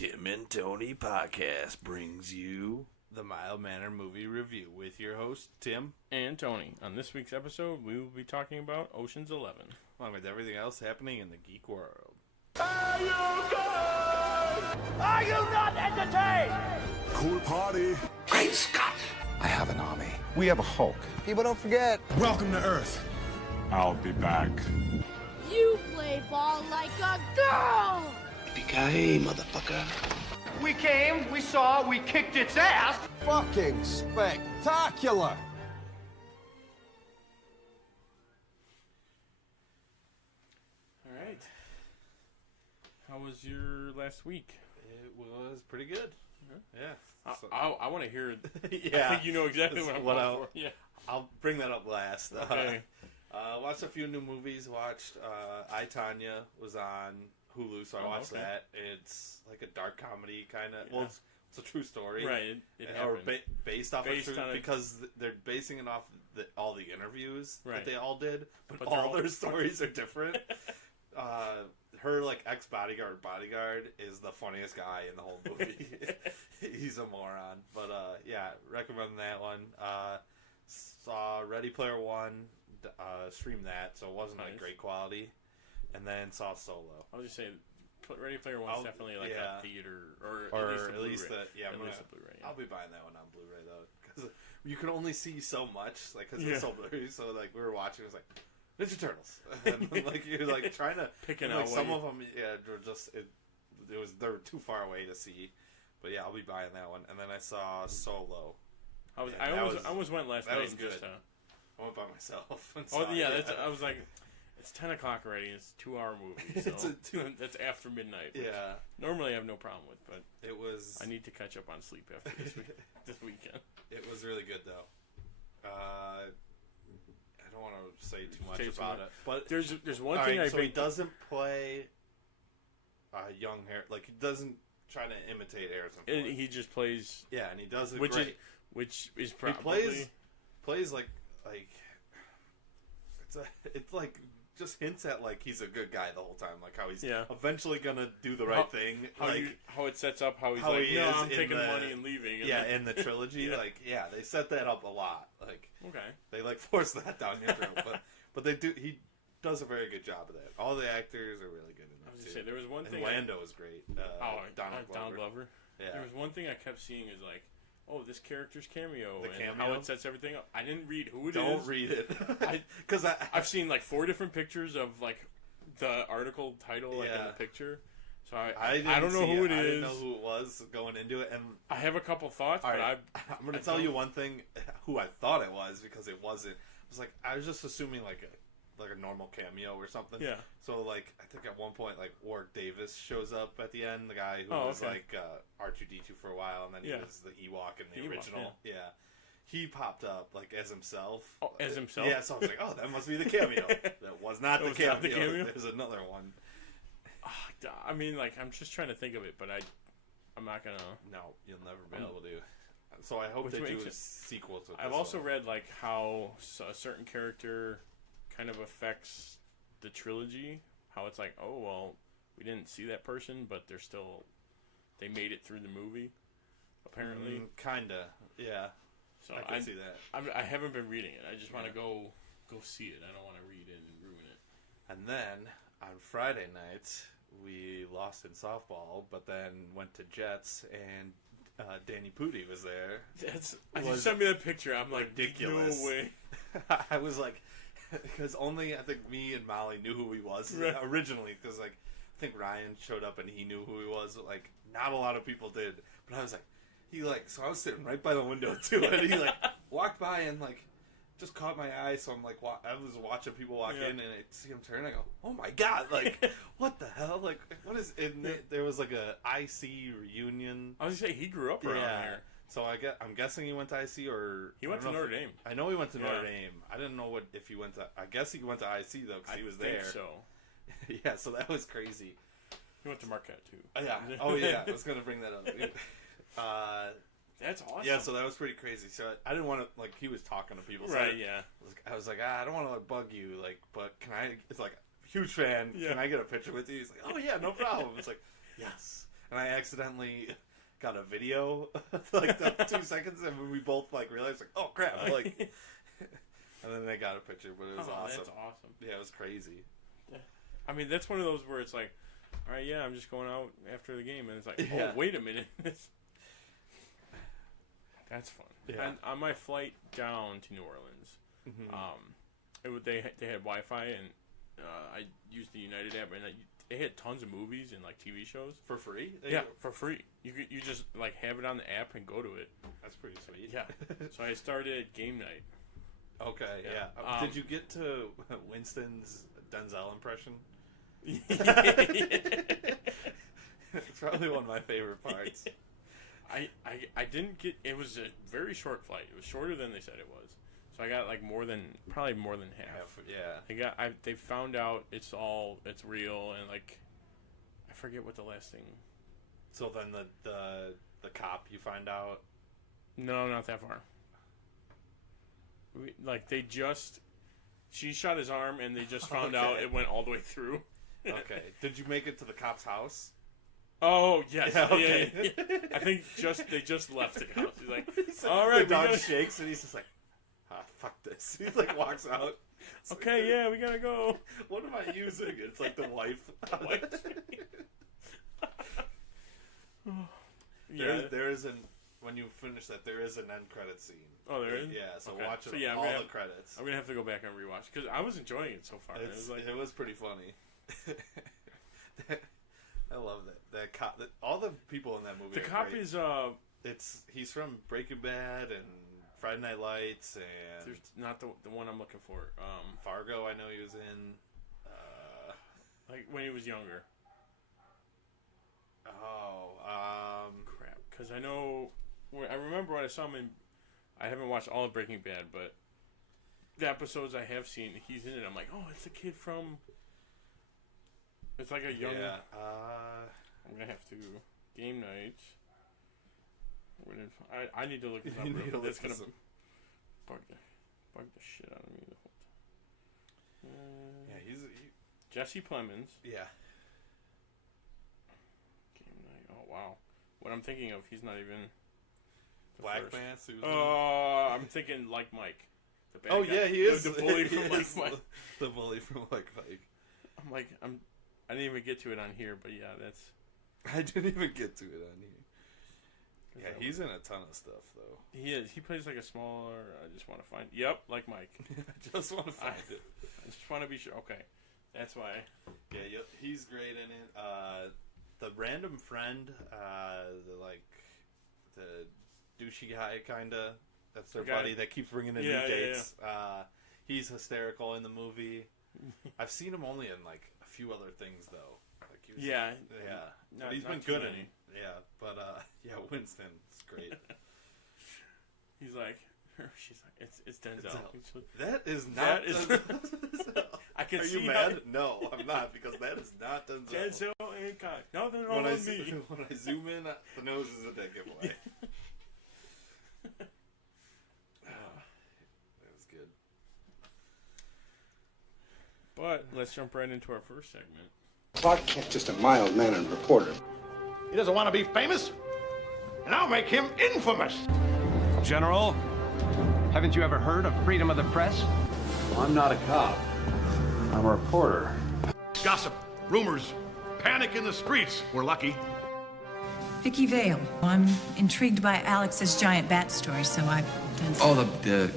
Tim and Tony podcast brings you the Mild Manner Movie Review with your host, Tim and Tony. On this week's episode, we will be talking about Ocean's 11. Along with everything else happening in the geek world. Are you good? Are you not entertained? Cool party. Great Scott! I have an army. We have a Hulk. People don't forget. Welcome to Earth. I'll be back. You play ball like a girl! Yippee-ki-yay, motherfucker. We came, we saw, we kicked its ass. Fucking spectacular. All right. How was your last week? It was pretty good. Yeah. I want to hear. Yeah. I think you know exactly what I'm going for. Yeah. I'll bring that up last. Okay. Watched a few new movies. Watched I, Tonya was on Hulu, so I watched that. It's like a dark comedy kind of. Yeah. Well, it's a true story, right? Or based off of true, because they're basing it off all the interviews that they all did, but all their stories are different. Her like ex-bodyguard is the funniest guy in the whole movie. He's a moron, but yeah, recommend that one. Saw Ready Player One, streamed that, so it wasn't like great quality, and then saw Solo. I'll just say, Ready Player One's definitely like a theater or at least a Blu-ray. I'll be buying that one on Blu-ray though, because you can only see so much, like because it's so blurry. So like we were watching, it was like Ninja Turtles, and like you're like trying to picking out like some of them. Yeah, were just they were too far away to see. But yeah, I'll be buying that one. And then I saw Solo. I almost went last night. That was good. Just, I went by myself. I was like, it's 10 o'clock already. It's a 2-hour movie. So that's after midnight. Yeah. Normally I have no problem with, but it was. I need to catch up on sleep after this weekend. It was really good though. I don't want to say too much about it, but there's one thing. So he doesn't play young hair, like he doesn't try to imitate Harrison Ford. He just plays. Yeah, and he does it great. Which is probably he plays like it's like just hints at like he's a good guy the whole time, like how he's eventually gonna do the right thing, how it sets up how he's how like, he no, I'm taking the money and leaving. And in the trilogy, they set that up a lot. Like they like force that down your throat, but they do. He does a very good job of that. All the actors are really good in that. I was gonna say there was one thing. Lando was great. Donald Glover. Yeah. There was one thing I kept seeing is like, oh, this character's cameo and how it sets everything up. I didn't read who it is. Don't read it. Because I've seen like 4 different pictures of like the article title like in the picture. So I don't know who it is. I didn't know who it was going into it. And I have a couple thoughts, but I'm going to tell you one thing who I thought it was because it wasn't. I was just assuming like a normal cameo or something. Yeah. So like I think at one point like Warwick Davis shows up at the end, the guy who was like R2-D2 for a while, and then he was the Ewok in the original. Yeah. He popped up like as himself. Oh, as himself? Yeah. So I was like, oh, that must be the cameo. That was not the cameo. There's another one. I mean, like I'm just trying to think of it, but I'm not gonna. No, you'll never be able to. So I hope they do sequels with this. I've also read like how a certain character kind of affects the trilogy. How it's like, oh well, we didn't see that person, but they made it through the movie. Apparently, kinda, yeah. So I can see that. I haven't been reading it. I just want to go see it. I don't want to read it and ruin it. And then on Friday night we lost in softball, but then went to Jets and Danny Pudi was there. You sent me that picture. I'm like, ridiculous. No way. I was like, because only I think me and Molly knew who he was originally. Because like I think Ryan showed up and he knew who he was. But, like not a lot of people did. But I was like, so I was sitting right by the window too, and he like walked by and like just caught my eye. So I'm like, I was watching people walk in, and I see him turn. I go, oh my god, like what the hell? Like what is? There was like a IC reunion. I was gonna say he grew up around here. So I'm guessing he went to IC or he went to Notre Dame. I know he went to Notre Dame. I didn't know if he went to. I guess he went to IC though because he was there. So yeah, so that was crazy. He went to Marquette too. Yeah. Oh yeah, I was gonna bring that up. That's awesome. Yeah, so that was pretty crazy. So I didn't want to like he was talking to people. So right. Yeah. I was like, I don't want to like bug you, like, but can I? It's like huge fan. Yeah. Can I get a picture with you? He's like, oh yeah, no problem. It's like yes. and I accidentally got a video like the 2 seconds, and we both like realized like, oh crap, like, and then they got a picture, but it was awesome. That's awesome. Yeah, it was crazy. I mean, that's one of those where it's like, all right, yeah, I'm just going out after the game, and it's like, Yeah. oh, wait a minute. That's fun. Yeah. And on my flight down to New Orleans, they had Wi-Fi, and I used the United app, and they had tons of movies and like TV shows For free? Yeah, for free. You just like have it on the app and go to it. That's pretty sweet. Yeah. So I started game night. Okay, yeah. Did you get to Winston's Denzel impression? It's probably one of my favorite parts. I didn't get. It was a very short flight. It was shorter than they said it was. So I got like probably more than half. Yeah. They found out it's real, and like I forget what the last thing. So then the cop, you find out. No, not that far. She shot his arm, and they just found out it went all the way through. Okay. Did you make it to the cop's house? Oh yes. Yeah, okay. Yeah. I think they just left the house. He's like, all right, the dog shakes, and he's just like, fuck this. He like walks out. It's okay, like, yeah, we gotta go. What am I using? It's like the wife. Yeah. There is when you finish that, there is an end credit scene. Oh, there is? Yeah, so Okay. watch So, it, yeah, all the credits. I'm gonna have to go back and rewatch because I was enjoying it so far. It was pretty funny. I love that cop. All the people in that movie. The are cop great. is He's from Breaking Bad and Friday Night Lights and there's not the one I'm looking for. Fargo. I know he was in. Like when he was younger. Crap. Because I remember when I saw him in. I haven't watched all of Breaking Bad, but the episodes I have seen, he's in it. I'm like, oh, it's the kid from. It's like a young. Yeah. I'm gonna have to game night. I need to look this up. That's gonna bug the shit out of me the whole time. Yeah, he's Jesse Plemons. yeah. Game night. Oh wow. What I'm thinking of, he's not even. Black first. Man, Susan. I'm thinking like Mike. The bad Oh guy. yeah, he is the bully from he Like is Mike. The bully from Like Mike. I didn't even get to it on here, but yeah, that's. I didn't even get to it on here. Yeah, he's in a ton of stuff though. He is. He plays like a smaller. I just want to find. Yep, like Mike. I just want to find it. I just want to be sure. Okay, that's why. Yeah, yep, he's great in it. The random friend, the douchey guy, kinda. That's their buddy that keeps bringing in new dates. Yeah. He's hysterical in the movie. I've seen him only in like a few other things though. Like he was, yeah. But he's been good in it. Yeah, but Winston is great. He's like, she's like, it's Denzel. That is not. I can Are see you mad? No, I'm not, because that is not Denzel. Denzel and Kai. Nothing wrong with me. When I zoom in, the nose is a dead giveaway. That was good. But let's jump right into our first segment. Clark Kent, just a mild-mannered reporter. He doesn't want to be famous, and I'll make him infamous. General, Haven't you ever heard of freedom of the press? Well, I'm not a cop. I'm a reporter. Gossip, rumors, panic in the streets. We're lucky. Vicky Vale. I'm intrigued by Alex's giant bat story, so I've done some... Oh, the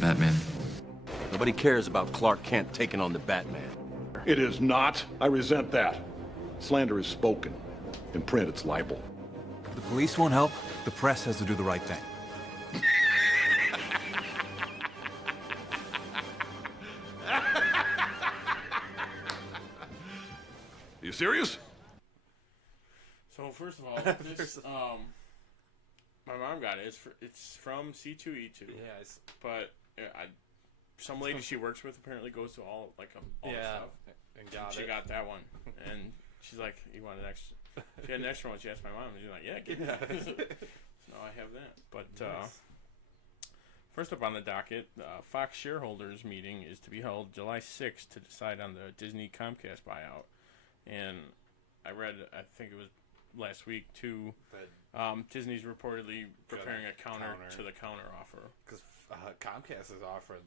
Batman. Nobody cares about Clark Kent taking on the Batman. It is not. I resent that. Slander is spoken. In print, it's libel. the police won't help. The press has to do the right thing. You serious? So first of all, this my mom got it. It's from C2E2. Yeah, but some lady she works with apparently goes to all the stuff. And she got that one, and she's like, "You want an extra?" She had an extra one. She asked my mom, and she's like, "Yeah, give me." So I have that. But nice. First up on the docket, Fox shareholders meeting is to be held July 6th to decide on the Disney Comcast buyout. And I read, I think it was last week too. Disney's reportedly preparing a counter to the counter offer because Comcast is offering.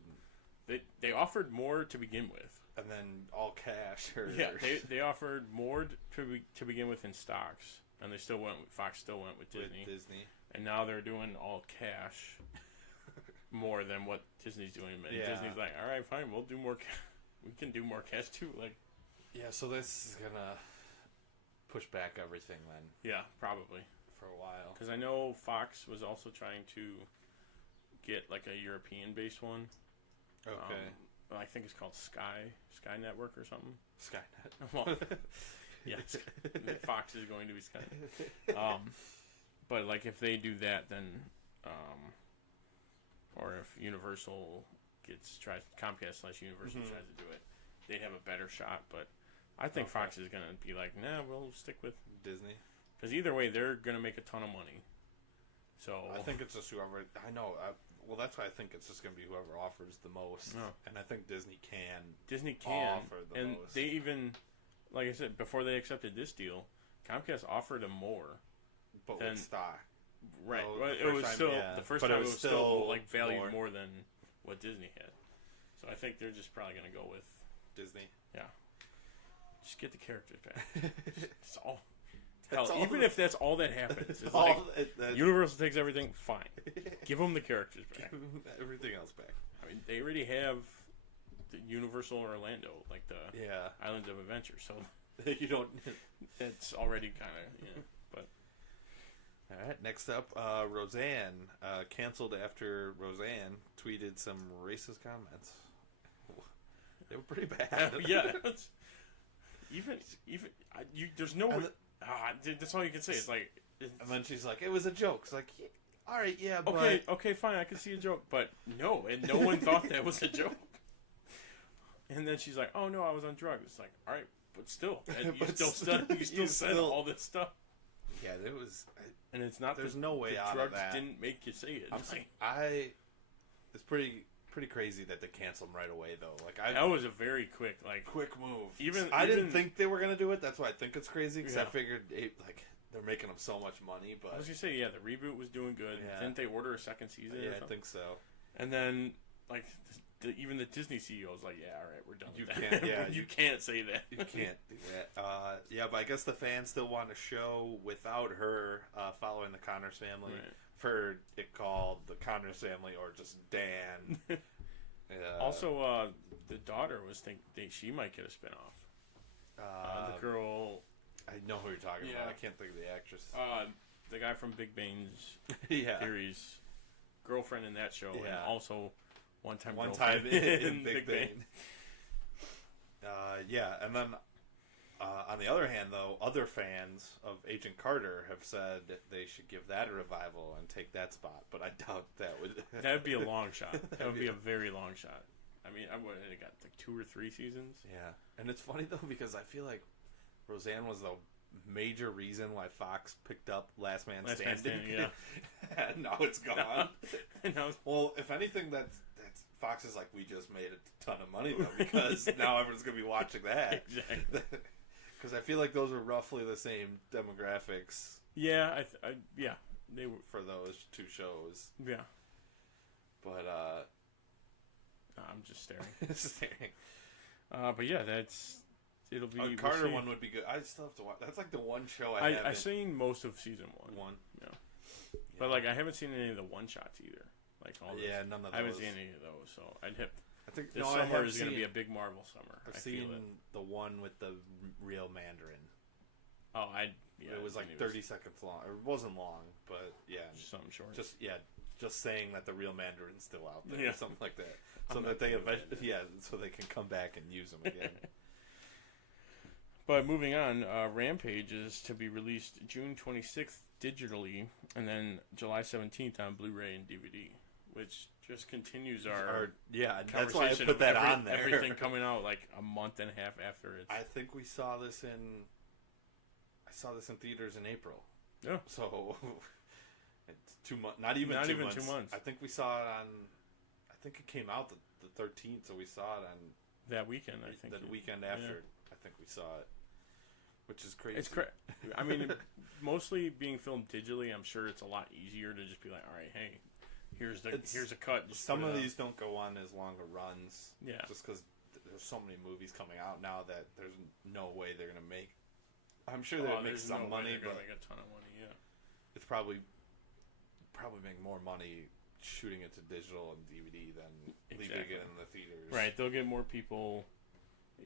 They offered more to begin with, and then all cash. They offered more to begin with in stocks, and they still went. Fox still went with Disney, and now they're doing all cash. More than what Disney's doing, and Disney's like, all right, fine, we'll do more. We can do more cash too. Like, yeah. So this is gonna push back everything then. Yeah, probably for a while. Because I know Fox was also trying to get like a European-based one. Okay. I think it's called Sky Network or something. Skynet. Well, yes, Fox is going to be Skynet. But like if they do that, then, or if Universal Comcast / Universal tries to do it, they'd have a better shot. But I think Fox is gonna be like, nah, we'll stick with Disney. Because either way, they're gonna make a ton of money. So I think it's just whoever. I know. Well, that's why I think it's just going to be whoever offers the most. Oh. And I think Disney can offer the and most. They even, like I said, before they accepted this deal, Comcast offered them more. But with stock. Right. No, well, it was time, still, yeah. the first but time it was still like valued more than what Disney had. So I think they're just probably going to go with Disney. Yeah. Just get the characters back. That's all. Hell, even if that's all that happens, it's like Universal takes everything, fine. Give them the characters back. Give them everything else back. I mean, they already have the Universal Orlando, like the Islands of Adventure, so you don't. It's already kind of but. All right. Next up, Roseanne canceled after Roseanne tweeted some racist comments. They were pretty bad. Yeah. There's no. That's all you can say. It's like, and then she's like, "It was a joke." It's like, all right, yeah, but okay, fine, I can see a joke, but no, and no one thought that was a joke. And then she's like, "Oh no, I was on drugs." It's like, all right, but still, and you still said all this stuff. Yeah, there was, and it's not. There's no way out drugs of that. Didn't make you say it. It's pretty crazy that they canceled them right away, though. Like that was a very quick move. Even I didn't think they were gonna do it. That's why I think it's crazy because I Yeah. figured they're making them so much money. But I was gonna say, yeah, the reboot was doing good. Yeah. Didn't they order a second season? Yeah, I think so. And then even the Disney CEO was like, "Yeah, all right, we're done. You with can't. that. Yeah, you can't say that. You can't do that. Yeah, but I guess the fans still want a show without her following the Connors family. Right. For it called the Connors family or just Dan. Also, the daughter was she might get a spinoff. The girl, I know who you're talking about. I can't think of the actress. The guy from Big Bane's yeah. series, girlfriend in that show, and also one time in Big Bane. Yeah, and then on the other hand, though, other fans of Agent Carter have said they should give that a revival and take that spot, but I doubt that would. That would be a long shot. That would be a very long shot. I mean, it got like 2 or 3 seasons. Yeah, and it's funny though because I feel like Roseanne was the major reason why Fox picked up Last Man Standing. Yeah. And now it's gone. Well, if anything, that's Fox is like, we just made a ton of money though because now everyone's gonna be watching that. Exactly. Because I feel like those were roughly the same demographics. Yeah, yeah, they were for those 2 shows. Yeah, but I'm just staring. But yeah, it'll be. Carter one would be good. I still have to watch. That's like the one show I've seen most of season 1. Yeah. But like I haven't seen any of the one shots either. Like all those. Yeah, none of those. I haven't seen any of those, so I think this I summer is going to be a big Marvel summer. I've seen the one with the real Mandarin. Oh, it was like 30 seconds long. It wasn't long, but yeah, something short. Just saying that the real Mandarin's still out there, yeah. something like that, so that they eventually, so they can come back and use them again. But moving on, Rampage is to be released June 26th digitally, and then July 17th on Blu-ray and DVD, which just continues our that's why I put that on there. Everything coming out like a month and a half after it. I think I saw this in theaters in April. Yeah. So it's 2 months. Not even 2 months. I think we saw it on. I think it came out the 13th, so we saw it on that weekend. I think the weekend after. I think we saw it, which is crazy. It's I mean, mostly being filmed digitally, I'm sure it's a lot easier to just be like, all right, hey, here's a cut. Some of these don't go on as long of runs. Yeah. Just because there's so many movies coming out now that there's no way they're gonna make. I'm sure they'll make some money, but make a ton of money. Yeah. It's probably make more money shooting it to digital and DVD than leaving it in the theaters. Right. They'll get more people.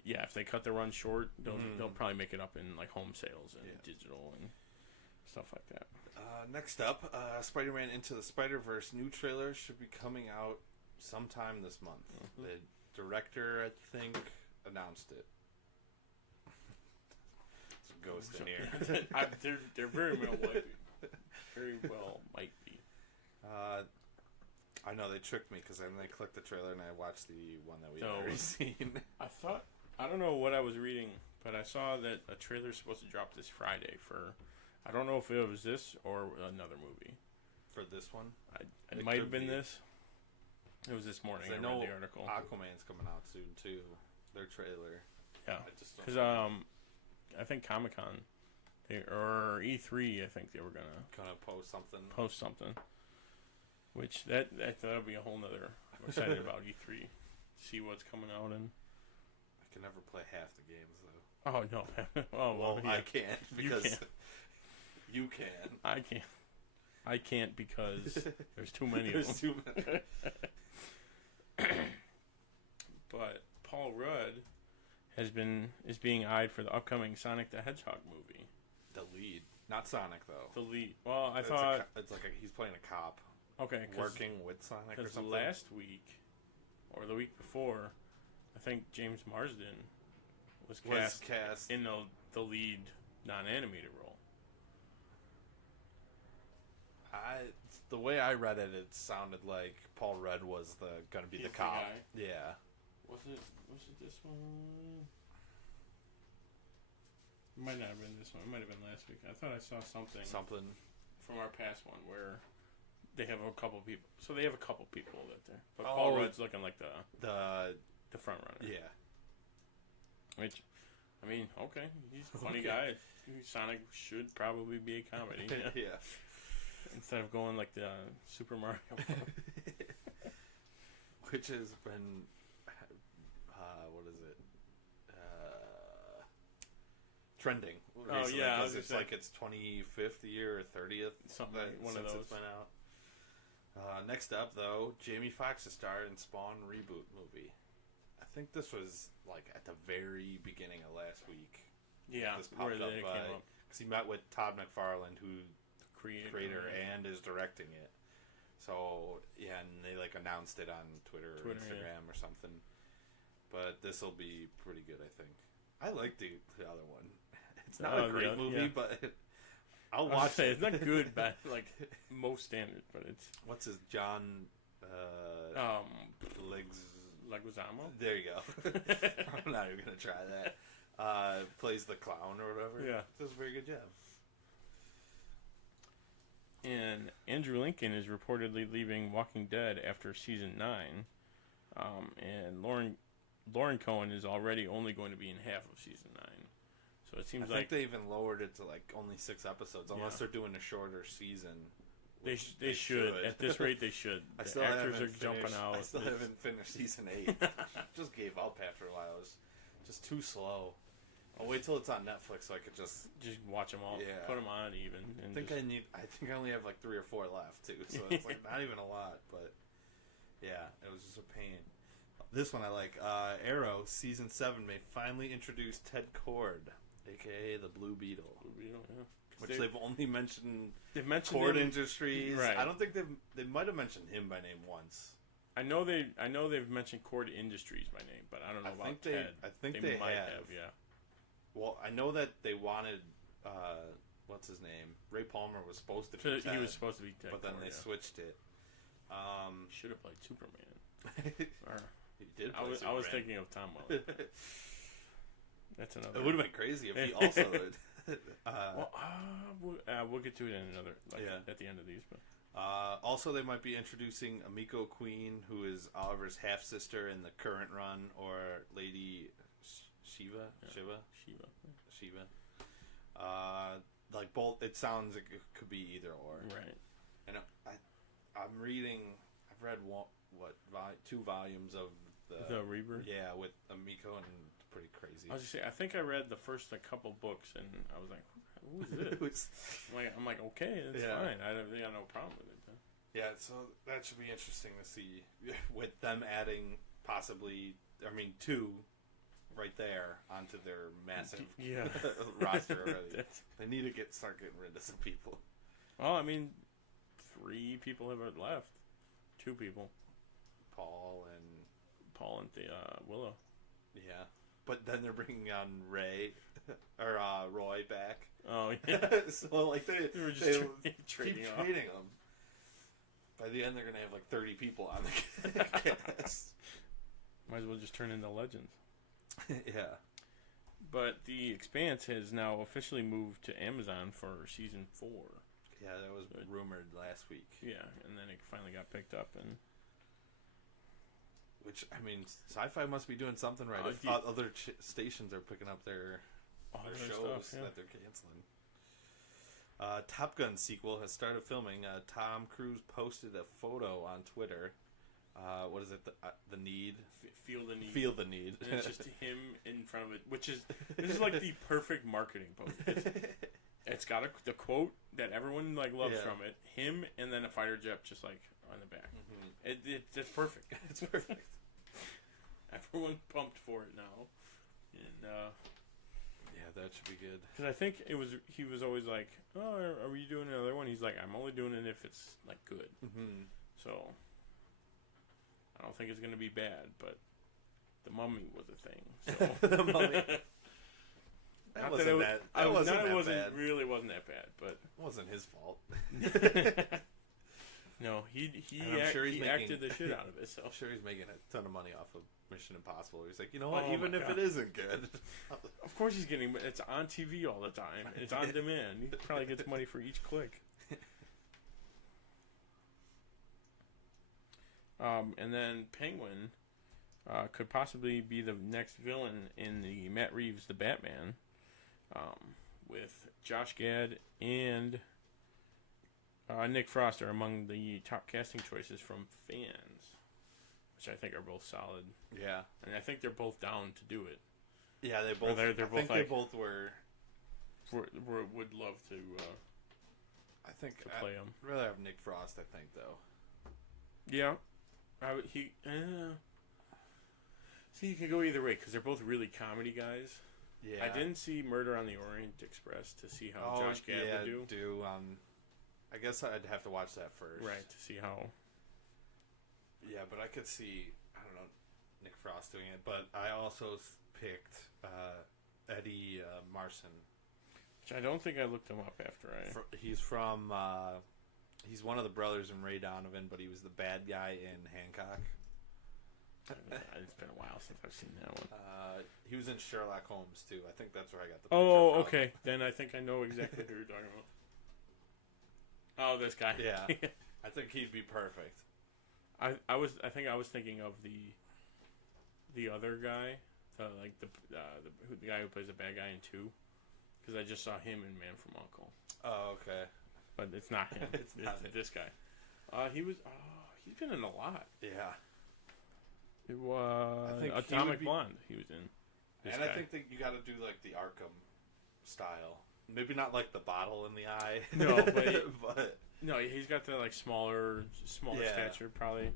Yeah, if they cut the run short, they'll probably make it up in like home sales and digital and stuff like that. Next up, Spider-Man Into the Spider-Verse new trailer should be coming out sometime this month. The director, I think, announced it. It's a ghost in here. They're very well might be. Very well might be. I know they tricked me because then they clicked the trailer and I watched the one that we had already seen. I don't know what I was reading, but I saw that a trailer's supposed to drop this Friday for, I don't know if it was this or another movie. For this one? It might have been this. It was this morning. I know read the article. Aquaman's coming out soon too. Their trailer. Yeah, because I think Comic-Con or E3, I think they were gonna post something. Which that'll be a whole nother. I'm excited about E3. See what's coming out and. I can never play half the games though. Oh no! well, yeah. I can't because you can. I can't because there's too many of them. Too many. But Paul Rudd is being eyed for the upcoming Sonic the Hedgehog movie. The lead, not Sonic though. The lead. Well, I thought it's like he's playing a cop. Okay, working with Sonic or something. Last week or the week before, I think James Marsden was cast in the lead non-animated role. The way I read it, it sounded like Paul Rudd was going to be the cop. Guy. Yeah. Was it this one? It might not have been this one. It might have been last week. I thought I saw something from our past one where they have a couple people. So they have a couple people that there. But Paul Rudd's looking like the front runner. Yeah. Which, I mean, okay, he's a funny guy. Sonic should probably be a comedy. Yeah. Instead of going like the Super Mario. Which has been, what is it? Trending. Oh yeah, because it's like its 25th year or 30th. Something like one of those. It's been out. Next up, though, Jamie Foxx is starred in Spawn reboot movie. I think this was like at the very beginning of last week. Yeah, this popped up because he met with Todd McFarlane, who creator and is directing it. So yeah, and they like announced it on Twitter or Instagram or something. But this will be pretty good, I think. I like the other one. It's not a great movie, but I'll watch it. It's not good, but like most standard, but it's what's his John Leguizamo? There you go. I'm not even gonna try that. Plays the clown or whatever. Yeah, does a very good job. And Andrew Lincoln is reportedly leaving Walking Dead after season 9, and Lauren Cohen is already only going to be in half of season 9. So it seems I think they even lowered it to like only 6 episods, unless they're doing a shorter season. They should. At this rate, they should. The actors are jumping out. I still haven't finished season 8. Just gave up after a while. It was just too slow. I'll wait till it's on Netflix so I could just watch them all. Yeah. Put them on even. And I think I only have like 3 or 4 left too, so it's like not even a lot. But yeah, it was just a pain. This one I like. Arrow season 7 may finally introduce Ted Kord, aka the Blue Beetle. Blue Beetle, yeah. Which they've only mentioned. They've mentioned Kord Industries. Right. I don't think they might have mentioned him by name once. I know they've mentioned Kord Industries by name, but I don't know about Ted. I think they might have. Yeah. Well, I know that they wanted, what's his name? Ray Palmer was supposed to be Ted. He was supposed to be Ted. But then Kord, they switched it. Should have played Superman. He did play I was thinking of Tom Welling. That's another. It would have been crazy if he also would. We'll get to it in another, at the end of these. But also, they might be introducing Amiko Queen, who is Oliver's half sister in the current run, or Lady Shiva. Shiva. Like both, it sounds like it could be either or. Right. And I'm reading. I've read two volumes of the Rebirth. Yeah, with Amico, and it's pretty crazy. I was just saying, I think I read the first couple books, and I was like, "Who is this?" I'm like, okay, it's fine. I got no problem with it. Then. Yeah, so that should be interesting to see with them adding possibly, two right there onto their massive roster already. They need to start getting rid of some people. Well, 3 people have left. 2 people. Paul and Willow. Yeah, but then they're bringing on Roy back. Oh yeah. So they were just trading them. By the end, they're gonna have 30 people on the cast. Might as well just turn into legends. Yeah. But The Expanse has now officially moved to Amazon for season 4. Yeah, that was rumored last week. Yeah, and then it finally got picked up, and which Sci-Fi must be doing something right if other stations are picking up their shows that they're canceling. Top Gun sequel has started filming. Tom Cruise posted a photo on Twitter. What is it? The need. Feel the need. Feel the need. And it's just him in front of it, this is like the perfect marketing post. It's got the quote that everyone loves from it. Him and then a fighter jet just on the back. Mm-hmm. It's perfect. It's perfect. Everyone's pumped for it now, and yeah, that should be good. Because I think he was always like, "Oh, are you doing another one?" He's like, "I'm only doing it if it's good." Mm-hmm. So I don't think it's gonna be bad, but the Mummy was a thing. So. The Mummy. That wasn't bad. Really wasn't that bad, but it wasn't his fault. No, he acted the shit out of it. So I'm sure he's making a ton of money off of Mission Impossible. He's like, you know what? Even if it isn't good, of course he's getting. It's on TV all the time. It's on demand. He probably gets money for each click. And then Penguin could possibly be the next villain in the Matt Reeves' The Batman, with Josh Gad and Nick Frost are among the top casting choices from fans, which I think are both solid. Yeah, and I think they're both down to do it. Yeah, they both. They both were. Would love to. I think to play him. I'd rather have Nick Frost. I think though. Yeah, See, you could go either way because they're both really comedy guys. Yeah, I didn't see Murder on the Orient Express to see how Josh Gad would do. I guess I'd have to watch that first. Right, to see how. Yeah, but I could see, Nick Frost doing it. But I also picked Eddie Marsan. Which I don't think I looked him up after he's from, he's one of the brothers in Ray Donovan, but he was the bad guy in Hancock. It's been a while since I've seen that one. He was in Sherlock Holmes, too. I think that's where I got the picture from. Okay. Then I think I know exactly who you're talking about. Oh, this guy. Yeah. I think he'd be perfect. I think I was thinking of the other guy, the guy who plays the bad guy in 2, because I just saw him in Man from U.N.C.L.E. Oh, okay. But it's not him. it's this guy. He's been in a lot. Yeah. It was Atomic Blonde. He was in. I think that you got to do the Arkham style. Maybe not the bottle in the eye. No, but no, he's got the smaller stature. Probably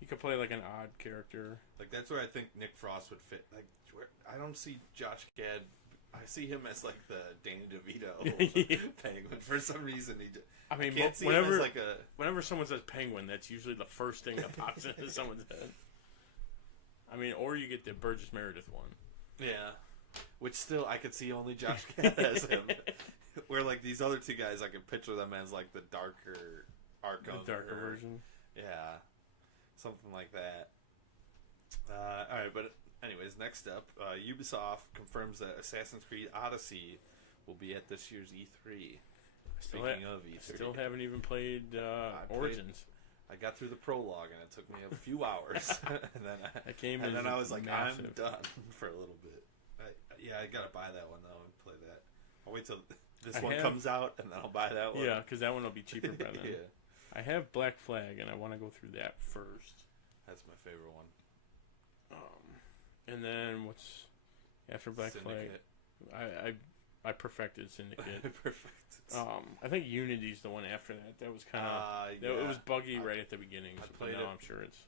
he could play an odd character. That's where I think Nick Frost would fit. I don't see Josh Gad. I see him as the Danny DeVito Penguin. For some reason, I can't see him as whenever someone says Penguin, that's usually the first thing that pops into someone's head. Or you get the Burgess Meredith one. Yeah. Which still, I could see only Josh Gad as him. Where, these other two guys, I could picture them as, the darker Arkham. The darker version. Yeah. Something like that. Alright, but anyways, next up, Ubisoft confirms that Assassin's Creed Odyssey will be at this year's E3. Speaking of E3. I still haven't even played Origins. I got through the prologue, and it took me a few hours. and then I was like, massive. I'm done for a little bit. I gotta buy that one, though, and play that. I'll wait till this one comes out, and then I'll buy that one. Yeah, because that one will be cheaper by then. Yeah. I have Black Flag, and I want to go through that first. That's my favorite one. And then what's after Black Syndicate. Flag? I perfected Syndicate. Perfect. I think Unity's the one after that. That was kind of it was buggy right at the beginning. I So played now it. I'm sure it's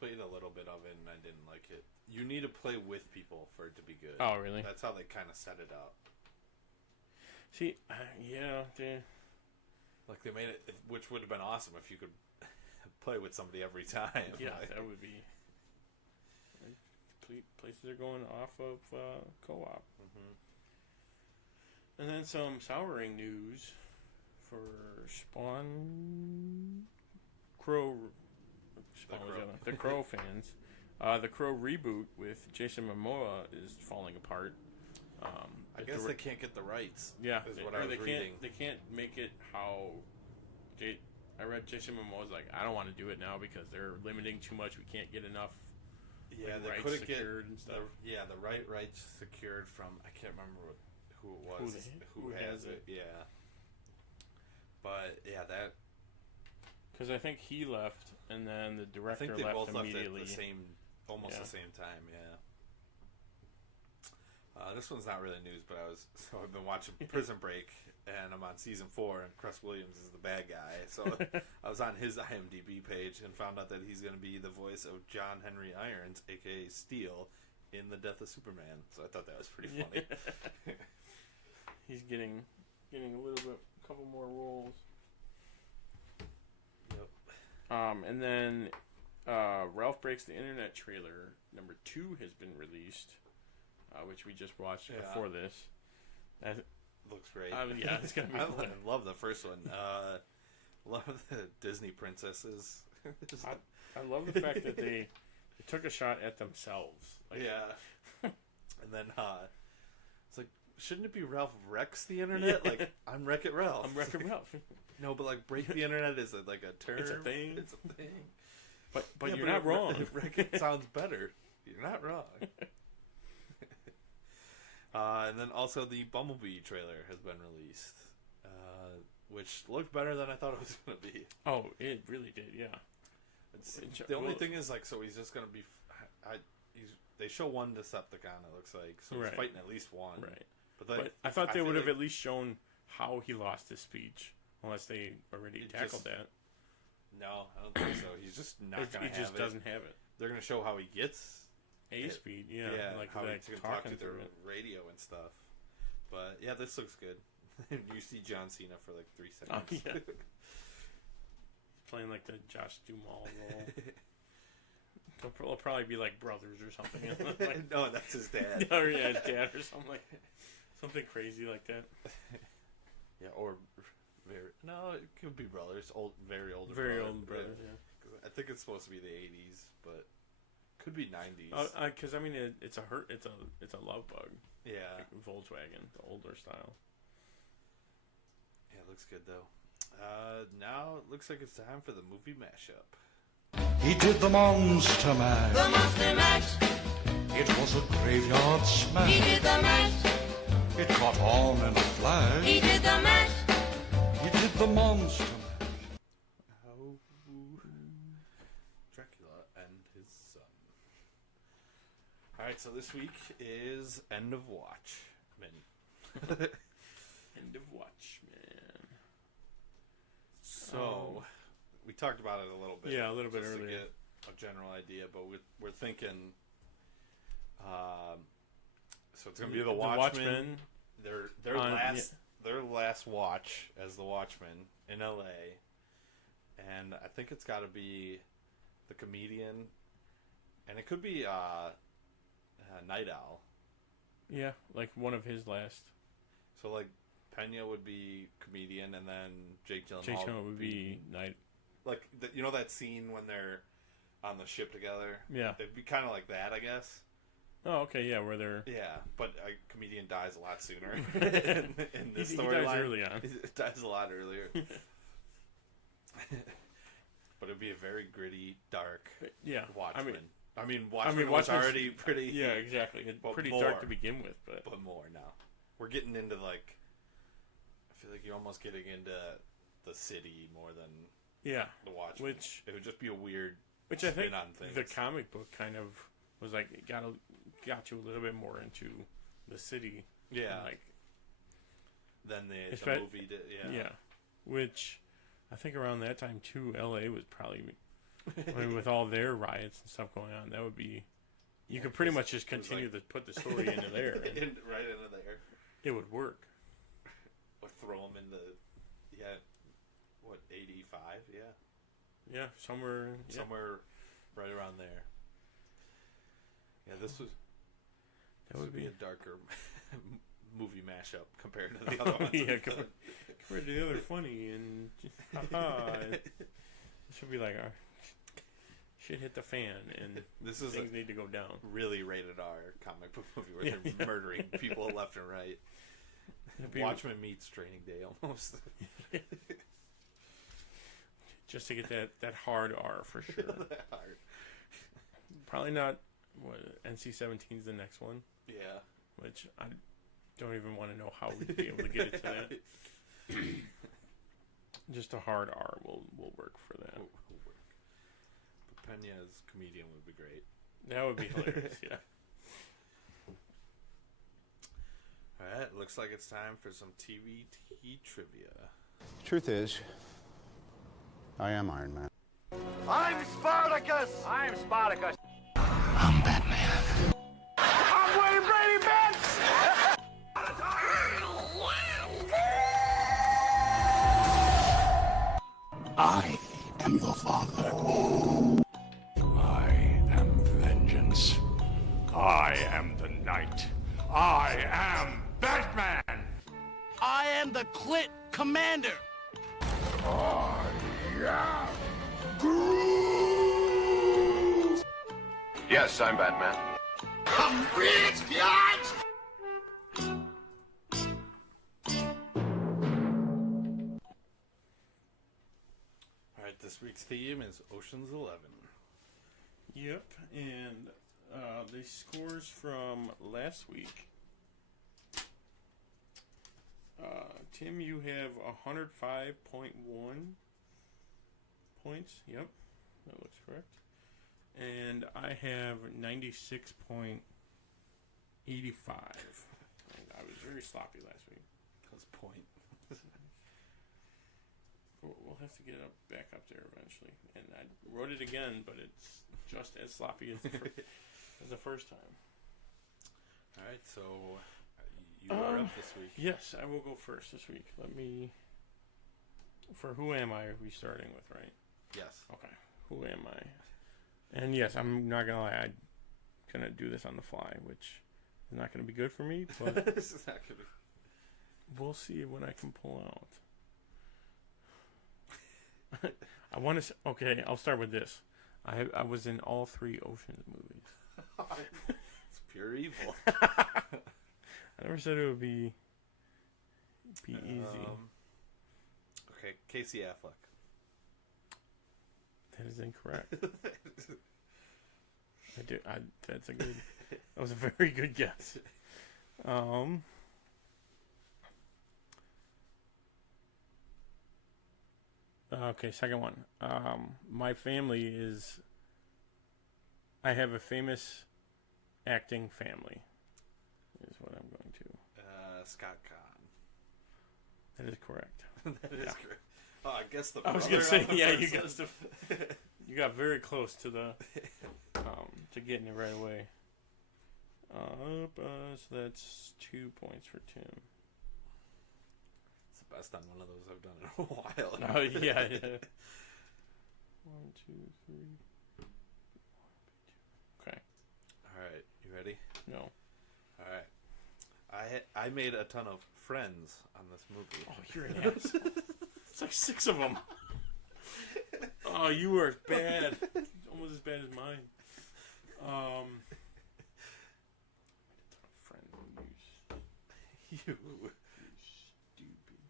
Played a little bit of it, and I didn't like it. You need to play with people for it to be good. Oh, really? That's how they kind of set it up. See, yeah, Like they made it, which would have been awesome if you could play with somebody every time. yeah, like, that would be. Places are going off of co-op. And then some souring news for the Crow fans. The Crow reboot with Jason Momoa is falling apart. I guess they can't get the rights. Yeah, is what I was reading. They can't make it how. I read Jason Momoa's like, I don't want to do it now because they're limiting too much. We can't get enough. Yeah, like, they rights couldn't get secured and stuff. the rights secured from, I can't remember who it was who has it. Yeah, but yeah, that because I think he left and then the I director think they left both immediately. left at the same time. Yeah. This one's not really news, but I've been watching Prison Break, and I'm on season 4, and Cress Williams is the bad guy. So I was on his IMDb page and found out that he's going to be the voice of John Henry Irons, aka Steel, in The Death of Superman. So I thought that was pretty funny. He's getting a couple more roles. Yep. And then Ralph Breaks the Internet trailer number 2 has been released. Which we just watched before this. That looks great. Yeah, it's gonna be fun. I love the first one. Love the Disney princesses. I love the fact that they took a shot at themselves. Like, yeah. And then it's like, shouldn't it be Ralph Wrecks the Internet? Yeah. Like, I'm Wreck-It Ralph. I'm Wreck-It Ralph. No, but like, break the Internet is like a term. It's a thing. It's a thing. But yeah, you're not wrong. Wreck-It sounds better. You're not wrong. And then also the Bumblebee trailer has been released, which looked better than I thought it was going to be. Oh, it really did, yeah. The only thing is, like, so he's just going to be... they show one Decepticon, it looks like, so he's fighting at least one. Right. But I thought they would have at least shown how he lost his speech, unless they already tackled that. No, I don't think so. He's just not going to have it. He just doesn't have it. They're going to show how he gets... speed, yeah, like how that he can talk to the radio and stuff. But yeah, this looks good. You see John Cena for like 3 seconds. Oh, yeah. Playing like the Josh Duhamel role. They'll probably be like brothers or something. Like, no, that's his dad. Or yeah, his dad or something crazy like that. Yeah, or it could be brothers, very old brothers. Yeah. I think it's supposed to be the 80s, but. Could be 90s. Because I mean, it's a love bug. Yeah, like Volkswagen, the older style. Yeah, it looks good though. Now it looks like it's time for the movie mashup. He did the Monster Mash. The Monster Mash. It was a graveyard smash. He did the mash. It caught on in a flash. He did the mash. He did the Monster Mash. Dracula and his son. Alright, so this week is End of Watchmen. End of Watchmen. So, we talked about it a little bit. Yeah, a little bit just earlier. To get a general idea, but we're thinking... so it's going to be the Watchmen. Their last watch as the Watchmen in LA. And I think it's got to be the comedian. And it could be Night Owl. Yeah, like one of his last. So, like, Pena would be comedian, and then Jake Gyllenhaal would be Night. Like, you know that scene when they're on the ship together? Yeah. It'd be kind of like that, I guess. Oh, okay, yeah, where they're... Yeah, but a comedian dies a lot sooner in this storyline. He dies early on. He dies a lot earlier. But it'd be a very gritty, dark Watchmen. I mean, Watchmen was already pretty... Yeah, exactly. It's pretty dark to begin with, but more now. We're getting into, like, feel like you're almost getting into the city more than the Watchmen. Which it would just be a weird which I think spin on things. the comic book kind of was like it got you a little bit more into the city. Yeah. Like than the movie did. Yeah. Which I think around that time too, LA was probably I mean, with all their riots and stuff going on, that would be you could pretty much just continue to put the story into there. And right into there. It would work. Or throw them into 85? Yeah, somewhere right around there. Yeah, that would be a darker movie mashup compared to the other ones. Yeah, compared to the other funny and it should be like our shit hit the fan and this is things need to go down. Really rated R comic book movie where they're murdering people left and right. Watchmen meets Training Day almost. Just to get that hard R for sure. That hard. Probably not. NC-17 is the next one. Yeah. Which I don't even want to know how we'd be able to get it to that. Just a hard R will work for that. Will work. Peña's comedian would be great. That would be hilarious. Yeah. All right. Looks like it's time for some TvT trivia. Truth is, I am Iron Man. I'm Spartacus! I'm Spartacus. I'm Batman. I'm Wayne Brady Betts! I am your father. I am vengeance. I am the night. I am Batman! I am the Clit Commander. I am Groot! Yes, I'm Batman. I'm rich, biatch! All right. This week's theme is Ocean's 11. Yep, and the scores from last week. Tim, you have 105.1 points. Yep, that looks correct. And I have 96.85. I was very sloppy last week. That's point. We'll have to get it back up there eventually. And I wrote it again, but it's just as sloppy as the first time. All right, so you are up this week. Yes, I will go first this week. For Who Am I, we starting with, right? Yes. Okay. Who am I? And yes, I'm not going to lie, I'm going to do this on the fly, which is not going to be good for me, but This is not gonna be... we'll see what I can pull out. I want to. Okay, I'll start with this. I was in all 3 Ocean's movies. It's pure evil. I never said it would be easy. Okay, Casey Affleck. That is incorrect. That's a good. That was a very good guess. Okay, second one. My family is. I have a famous acting family. Is what I'm going to. Scott Conn. That is correct. That is correct. Oh, I guess the. I was gonna say, yeah, you got you got very close to the to getting it right away. So that's 2 points for Tim. It's the best on one of those I've done in a while. Oh yeah. 1, 2, 3. Okay. All right, you ready? No. All right. I made a ton of friends on this movie. Oh, you're an ass. It's like 6 of them. Oh, you were bad. Almost as bad as mine. You stupid.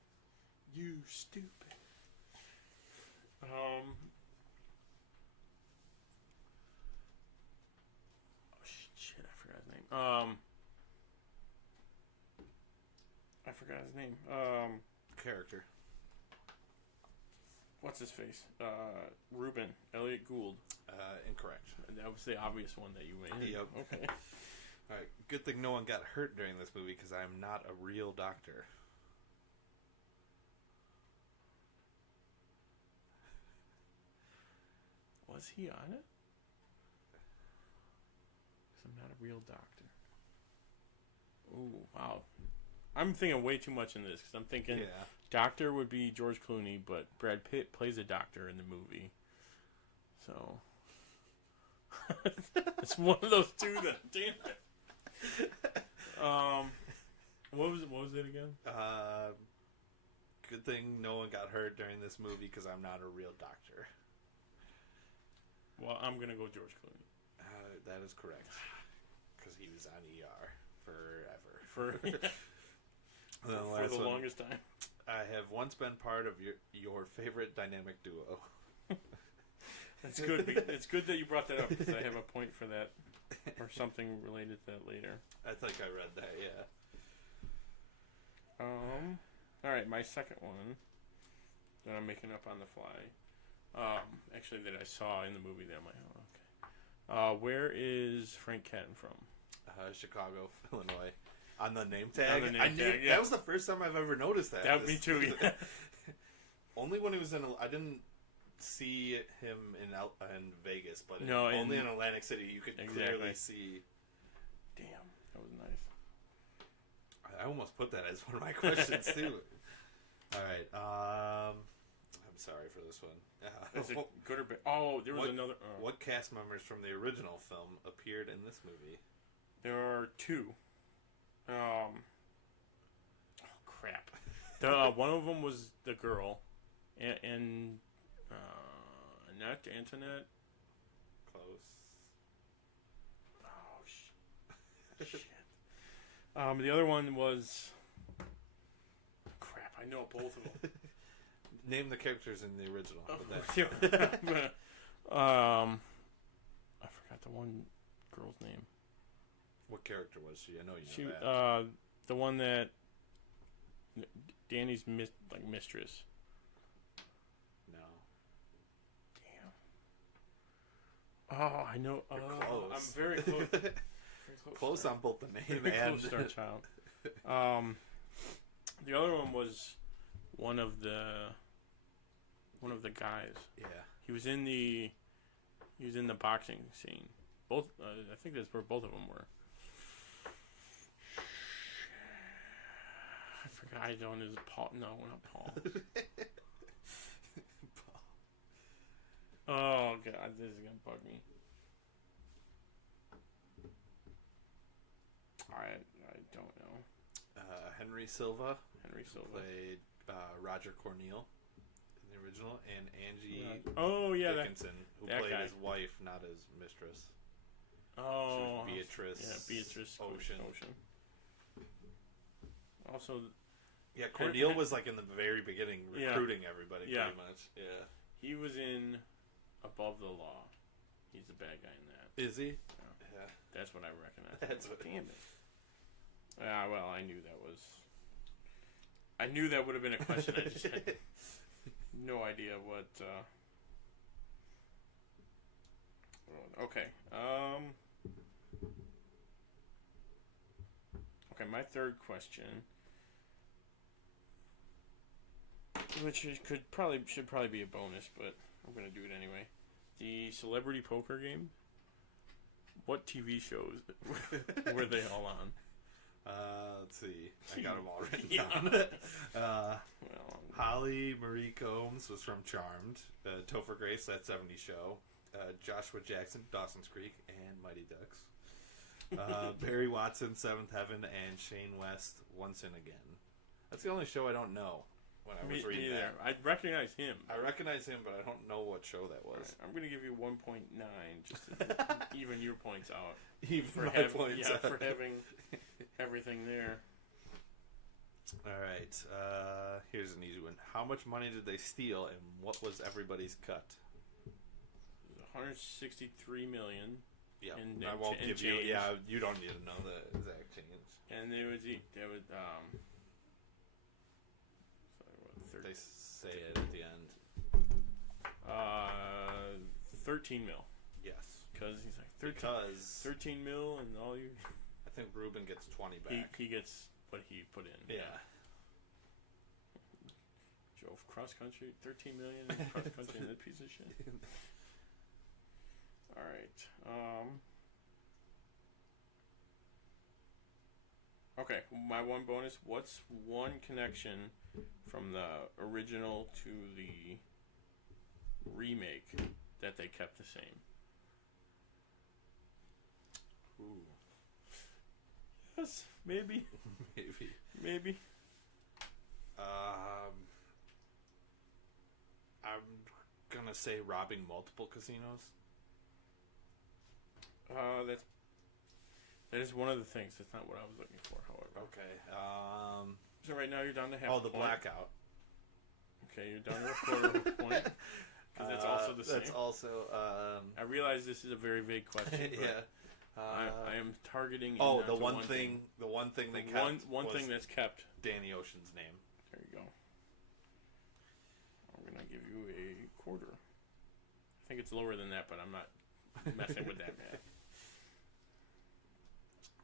You stupid. Oh shit! I forgot his name. I forgot his name. character. What's his face? Ruben Elliot Gould. Incorrect. That was the obvious one that you made. Yep. Okay. All right. Good thing no one got hurt during this movie because I am not a real doctor. Was he on it? 'Cause I'm not a real doctor. Ooh, wow. I'm thinking way too much in this because I'm thinking doctor would be George Clooney, but Brad Pitt plays a doctor in the movie. So it's one of those two then. Damn it. What was it again? Good thing no one got hurt during this movie because I'm not a real doctor. Well, I'm gonna go George Clooney. That is correct. Because he was on ER forever. For the longest time. I have once been part of your favorite dynamic duo. That's good. It's good that you brought that up because I have a point for that, or something related to that later. I think I read that. Yeah. All right, my second one that I'm making up on the fly. Actually, that I saw in the movie. That I'm like, oh, okay. Where is Frank Catton from? Chicago, Illinois. On the name tag. On the name tag, yeah. That was the first time I've ever noticed that. That me too. Yeah. Only when he was in. I didn't see him in Vegas, but only in Atlantic City you could clearly see. Damn, that was nice. I almost put that as one of my questions too. All right. I'm sorry for this one. Is it good or bad? Oh, there was another. What cast members from the original film appeared in this movie? There are two. Oh crap! One of them was the girl, and not Antoinette. Close. Oh shit! The other one was. Crap! I know both of them. Name the characters in the original. I forgot the one girl's name. What character was she? I know you know that. The one that Danny's mistress. No. Damn. Oh, I know. Close. I'm very close. Very close on both the name very and close, Star Child. The other one was one of the guys. Yeah. He was in the boxing scene. Both. I think that's where both of them were. I forgot. I don't. Is Paul? No, not Paul. Oh god, this is gonna bug me. I don't know. Henry Silva. Henry Silva played Roger Cornell in the original, and Angie Dickinson, who played his wife, not his mistress. Oh, Beatrice. Yeah, Beatrice Ocean. Also, yeah, Cornel was like in the very beginning recruiting everybody, pretty much. Yeah, he was in Above the Law. He's the bad guy in that. Is he? Yeah, that's what I recognize. Damn it. Well, I knew that was. I knew that would have been a question. I just had no idea what. Okay. Okay, my third question, which should probably be a bonus, but I'm gonna do it anyway. The Celebrity Poker Game. What TV shows were they all on? Let's see. I got them all written down. Holly Marie Combs was from Charmed. Topher Grace, That 70s Show. Joshua Jackson, Dawson's Creek, and Mighty Ducks. Barry Watson, Seventh Heaven, and Shane West, Once and Again. That's the only show I don't know when I was reading that. I recognize him. I recognize him, but I don't know what show that was. Right, I'm going to give you 1.9 just to even your points out. For having everything there. All right. Here's an easy one. How much money did they steal, and what was everybody's cut? $163 million. Yeah, I won't give you. Yeah, you don't need to know the exact change. And there was They say it at the end. 13 mil. Yes. Because he's like 13 mil and all you... I think Ruben gets 20 back. He gets what he put in. Yeah. Drove cross country, 13 million in cross country, and that piece of shit. All right. Okay, my one bonus. What's one connection from the original to the remake that they kept the same? Ooh. Yes, maybe. Maybe. I'm gonna say robbing multiple casinos. That is one of the things. That's not what I was looking for, however. Okay. So right now you're down to half. Oh, a the point. blackout. Okay, you're down to a quarter of a point. Because that's also the same. That's also. I realize this is a very vague question. Yeah. I am targeting. The one thing. The one thing they kept. One thing that's kept. Danny Ocean's name. There you go. I'm gonna give you a quarter. I think it's lower than that, but I'm not messing with that math.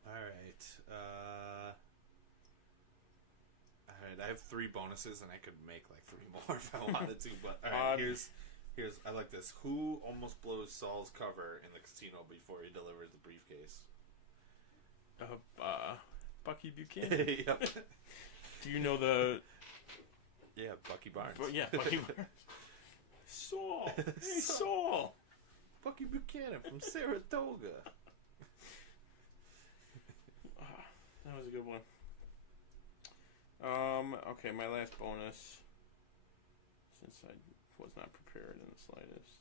All right. I have 3 bonuses, and I could make like 3 more if I wanted to. But all right, here's. I like this. Who almost blows Saul's cover in the casino before he delivers the briefcase? Bucky Buchanan. Yep. Do you know the? Yeah, Bucky Barnes. Yeah, Bucky Barnes. Saul. Hey, Saul. Bucky Buchanan from Saratoga. That was a good one. Okay, my last bonus. Since I was not prepared in the slightest.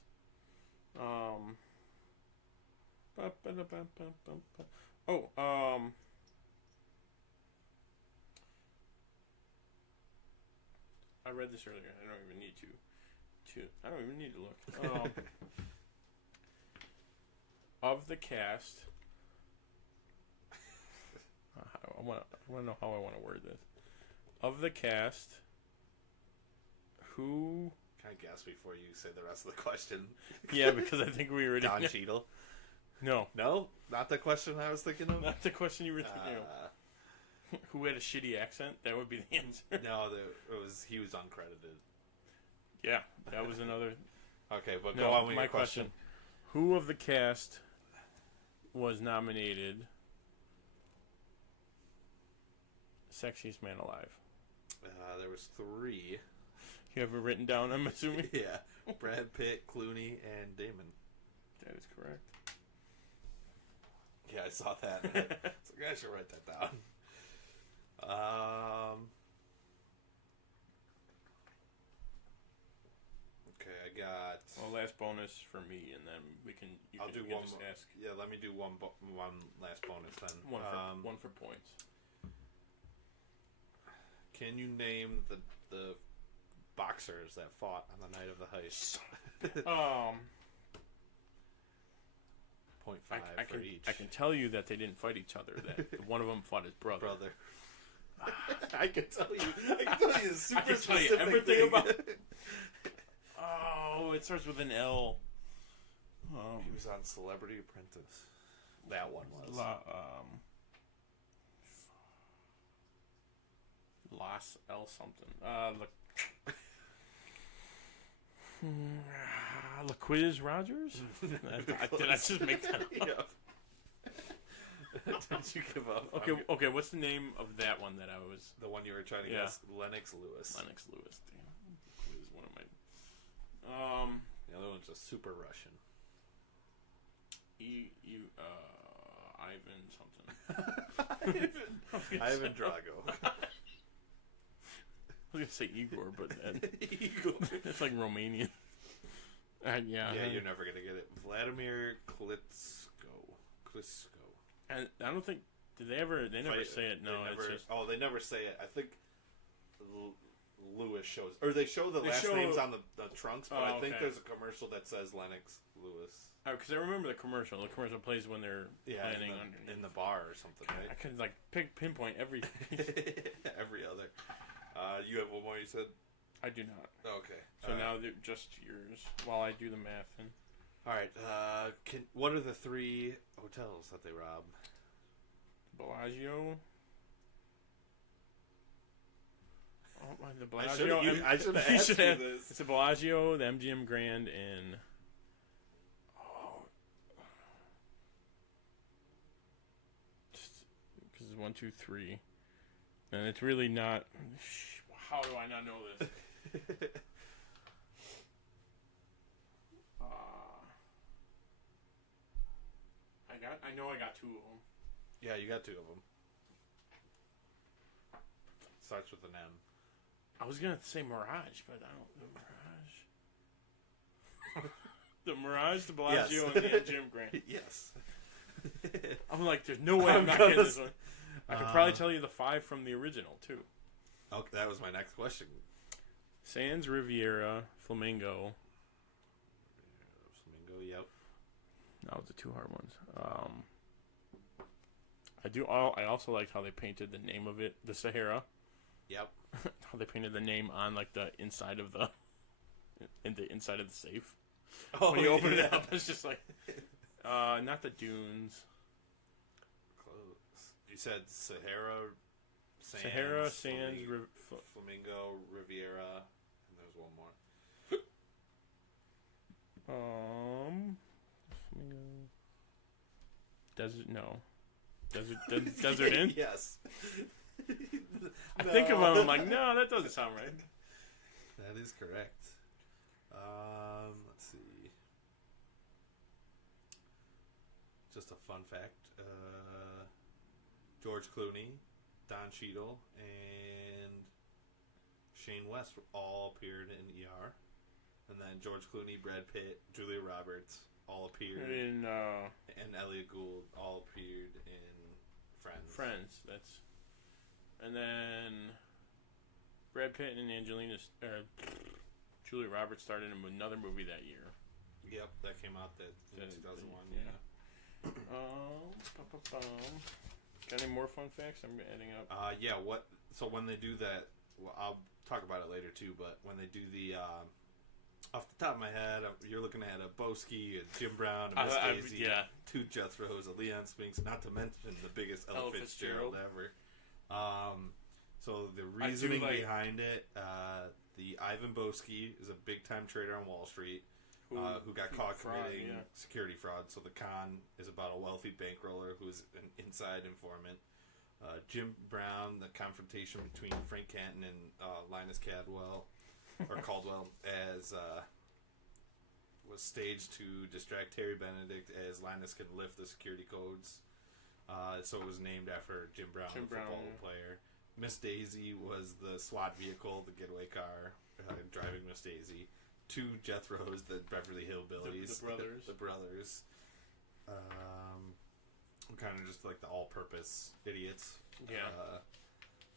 I read this earlier. I don't even need I don't even need to look. Of the cast, I want to know how I want to word this. Of the cast, who? Can I guess before you say the rest of the question? Yeah, because I think we already. Don Cheadle. No, not the question I was thinking of. Not the question you were thinking of. Who had a shitty accent? That would be the answer. No, he was uncredited. Yeah, that was another. Okay, but go on with your question. Who of the cast was nominated Sexiest Man Alive? There was 3. You have it written down, I'm assuming? Yeah. Brad Pitt, Clooney, and Damon. That is correct. Yeah, I saw that. So I should write that down. Okay, I got. Well, last bonus for me, and then I'll do one. Just ask. Yeah, let me do one last bonus then. One for points. Can you name the boxers that fought on the night of the heist? 0.5 for each. I can tell you that they didn't fight each other. That one of them fought his brother. I can tell you. Super I can tell you specific everything thing. about. Oh, it starts with an L. He was on Celebrity Apprentice. That one was. Las L something. LaQuiz Rogers? Did I just make that up? Yep. Did you give up? Okay. What's the name of that one that I was? The one you were trying to guess? Lennox Lewis. Lennox Lewis. Damn. It was one of my. The other one's just super Russian. Ivan something. Ivan Drago. I was gonna say Igor, but Igor. It's like Romanian. Yeah, you're never gonna get it. Vladimir Klitschko. And I don't think they never say it. No, it's just they never say it. I think Lewis shows, or they show the last names on the trunks, but I think there's a commercial that says Lennox Lewis. Oh, because I remember the commercial. The commercial plays when they're planning in the bar or something. God, right? I could pinpoint every every other. You have one more. You said I do not. Okay. So now they're just yours while I do the math. And all right. What are the 3 hotels that they rob? Bellagio. Oh, the Bellagio. I should have asked you this. It's the Bellagio, the MGM Grand, and because it's 1, 2, 3, and it's really not. How do I not know this? I know I got 2 of them. Yeah, you got 2 of them. Starts with an M. I was gonna say Mirage, but I don't know Mirage. The Mirage, the Bellagio, and the MGM Grand. Yes. I'm like, there's no way I'm not getting this one. I could probably tell you the 5 from the original too. Okay, that was my next question. Sands, Riviera, Flamingo. Flamingo, yep. That was the 2 hard ones. I also liked how they painted the name of it, the Sahara. Yep. How they painted the name on like the inside of the safe. Oh, when you open it up, it's just like not the dunes. Close. You said Sahara, Sands, Flamingo, Riviera, and there's one more. Desert Inn? Yes. I think of them, I'm like, no, that doesn't sound right. That is correct. Let's see. Just a fun fact. George Clooney, Don Cheadle, and Shane West all appeared in ER. And then George Clooney, Brad Pitt, Julia Roberts all appeared. And Elliot Gould all appeared in Friends. And then Brad Pitt and Julia Roberts started in another movie that year. Yep, that came out in 2001. Yeah. Got any more fun facts? I'm adding up. Yeah. So when they do that, well, I'll talk about it later too. But when they do the off the top of my head, you're looking at a Boski, a Jim Brown, a Miss Daisy, 2 Jethros, a Leon Spinks, not to mention the biggest Ella Fitzgerald ever. So the reasoning behind it, the Ivan Boski is a big-time trader on Wall Street who got caught committing security fraud. So the con is about a wealthy bankroller who's an inside informant. Jim Brown, the confrontation between Frank Canton and Linus Caldwell, was staged to distract Terry Benedict as Linus could lift the security codes. So it was named after Jim Brown, the football player. Miss Daisy was the SWAT vehicle, the getaway car, driving Miss Daisy. 2 Jethros, the Beverly Hillbillies. The brothers. Kind of just like the all-purpose idiots. Yeah.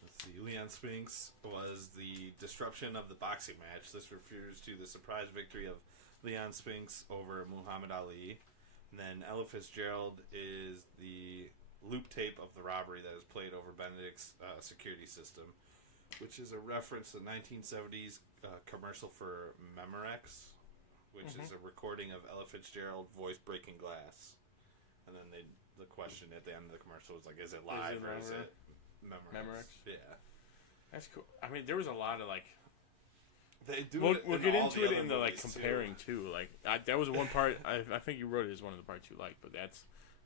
Let's see. Leon Spinks was the disruption of the boxing match. This refers to the surprise victory of Leon Spinks over Muhammad Ali. And then Ella Fitzgerald is the loop tape of the robbery that is played over Benedict's security system, which is a reference to the 1970s commercial for Memorex, which is a recording of Ella Fitzgerald voice breaking glass. And then the question at the end of the commercial was like, is it live or is it Memorex? Yeah. That's cool. I mean, there was a lot of like... We'll get into it in the like comparing too. Like that was one part. I think you wrote it as one of the parts you liked, but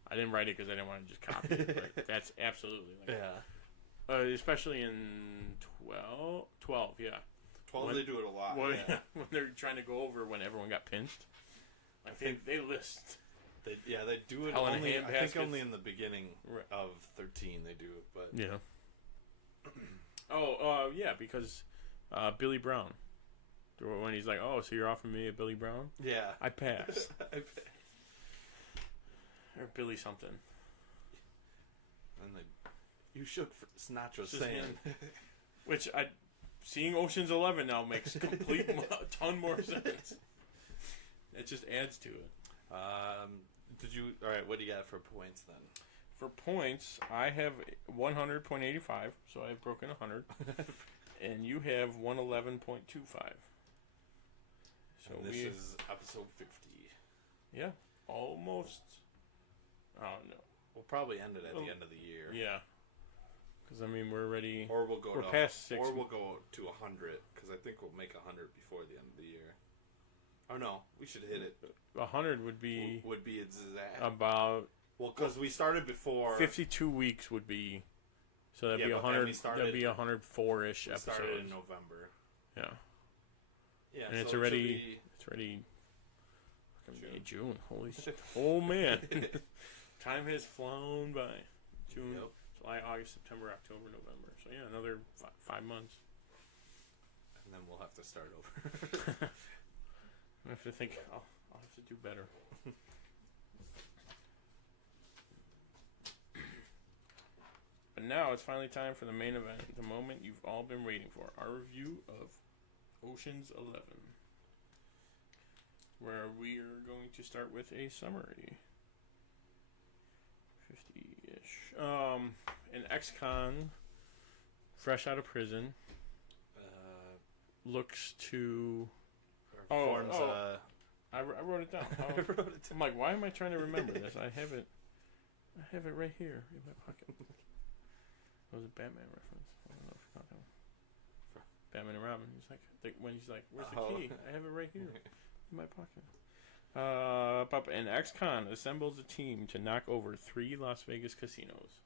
I didn't write it because I didn't want to just copy it. But that's absolutely especially in 12, yeah. 12 they do it a lot. When they're trying to go over when everyone got pinched. Like they list. They do it only. I think only in the beginning of 13 they do it, but yeah. Because Billy Brown. When he's like, "Oh, so you're offering me a Billy Brown?" Yeah, I pass. Or Billy something. And you shook Sinatra's hand. Which seeing Ocean's 11 now makes a ton more sense. It just adds to it. All right, what do you got for points then? For points, I have 100.85, so I've broken 100. And you have 111.25. So and this is episode 50. Yeah, almost. Oh no. We'll probably end it at the end of the year. Yeah. Because I mean, we're already. Or we'll go. We're past 6. Or we'll go to 100 because I think we'll make 100 before the end of the year. Oh no, we should hit it. 100 would be exact. About. Well, because we started before. 52 weeks would be. So that'd be 100. That'd be 104-ish episodes. We started in November. Yeah. Yeah, and so it's already. It's already. June. Holy shit! Oh man, time has flown by. June, July, August, September, October, November. So yeah, another 5 months. And then we'll have to start over. I have to think. I'll have to do better. But now it's finally time for the main event, the moment you've all been waiting for. Our review of Ocean's 11. Where we are going to start with a summary. 50-ish. An ex-con, fresh out of prison, looks to... I wrote it down. I'm like, why am I trying to remember this? I have it right here in my pocket. That was a Batman reference. I don't know if you caught that one. Batman and Robin. He's like, when he's like, where's the key? I have it right here in my pocket. An ex-con assembles a team to knock over 3 Las Vegas casinos.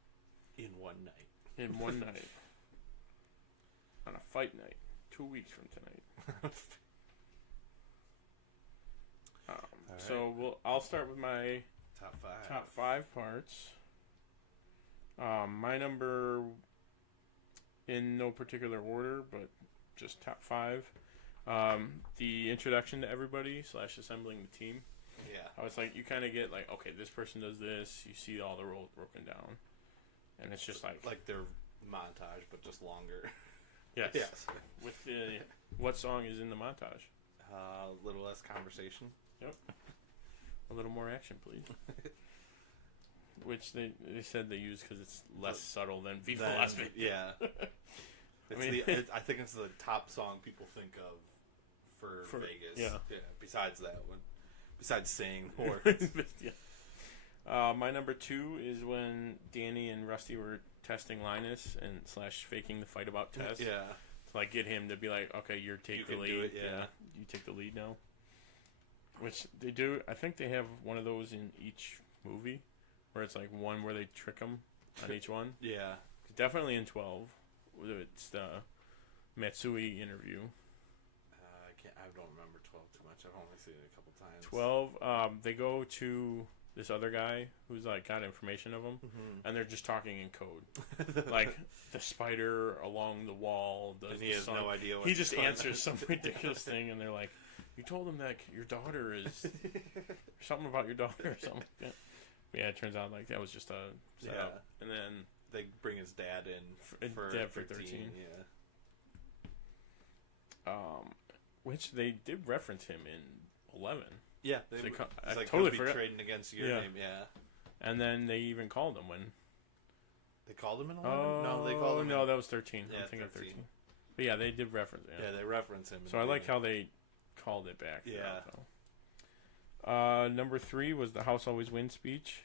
In one night. In one night. On a fight night. 2 weeks from tonight. So I'll start with my top 5 parts. My number, in no particular order, but just top 5. The introduction to everybody / assembling the team. Yeah. I was like, you kind of get like, okay, this person does this. You see all the roles broken down, and it's just like their montage, but just longer. Yes. Yes. With the what song is in the montage? A little less conversation. Yep. A little more action, please. Which they said they use because it's less subtle than Viva Las Vegas. Yeah. I think it's the top song people think of for Vegas. Yeah. Besides that one. Besides saying words. Yeah. My number 2 is when Danny and Rusty were testing Linus and / faking the fight about Tess. Yeah. To like get him to be like, okay, you take the lead. Do it, yeah. You take the lead now. Which they do. I think they have one of those in each movie, where it's like one where they trick them on each one. Yeah. Definitely in 12. It's the Matsui interview. I don't remember 12 too much. I've only seen it a couple times. 12. They go to this other guy who's like got information of him, and they're just talking in code. Like the spider along the wall does. And he has no idea. He just answers some ridiculous thing, and they're like, "You told him that your daughter is something about your daughter or something." Like that. But yeah, it turns out like that was just a setup. And then they bring his dad in for 13. Yeah. Which they did reference him in 11. Yeah, I like, totally be forgot. Trading against your name. Yeah. And then they even called him when. They called him in 11? No, they called him. No, that was 13. Yeah, I'm thinking 13. But yeah, they did reference. Yeah, they reference him. So I like how they called it back. Yeah. Number 3 was the House Always Wins speech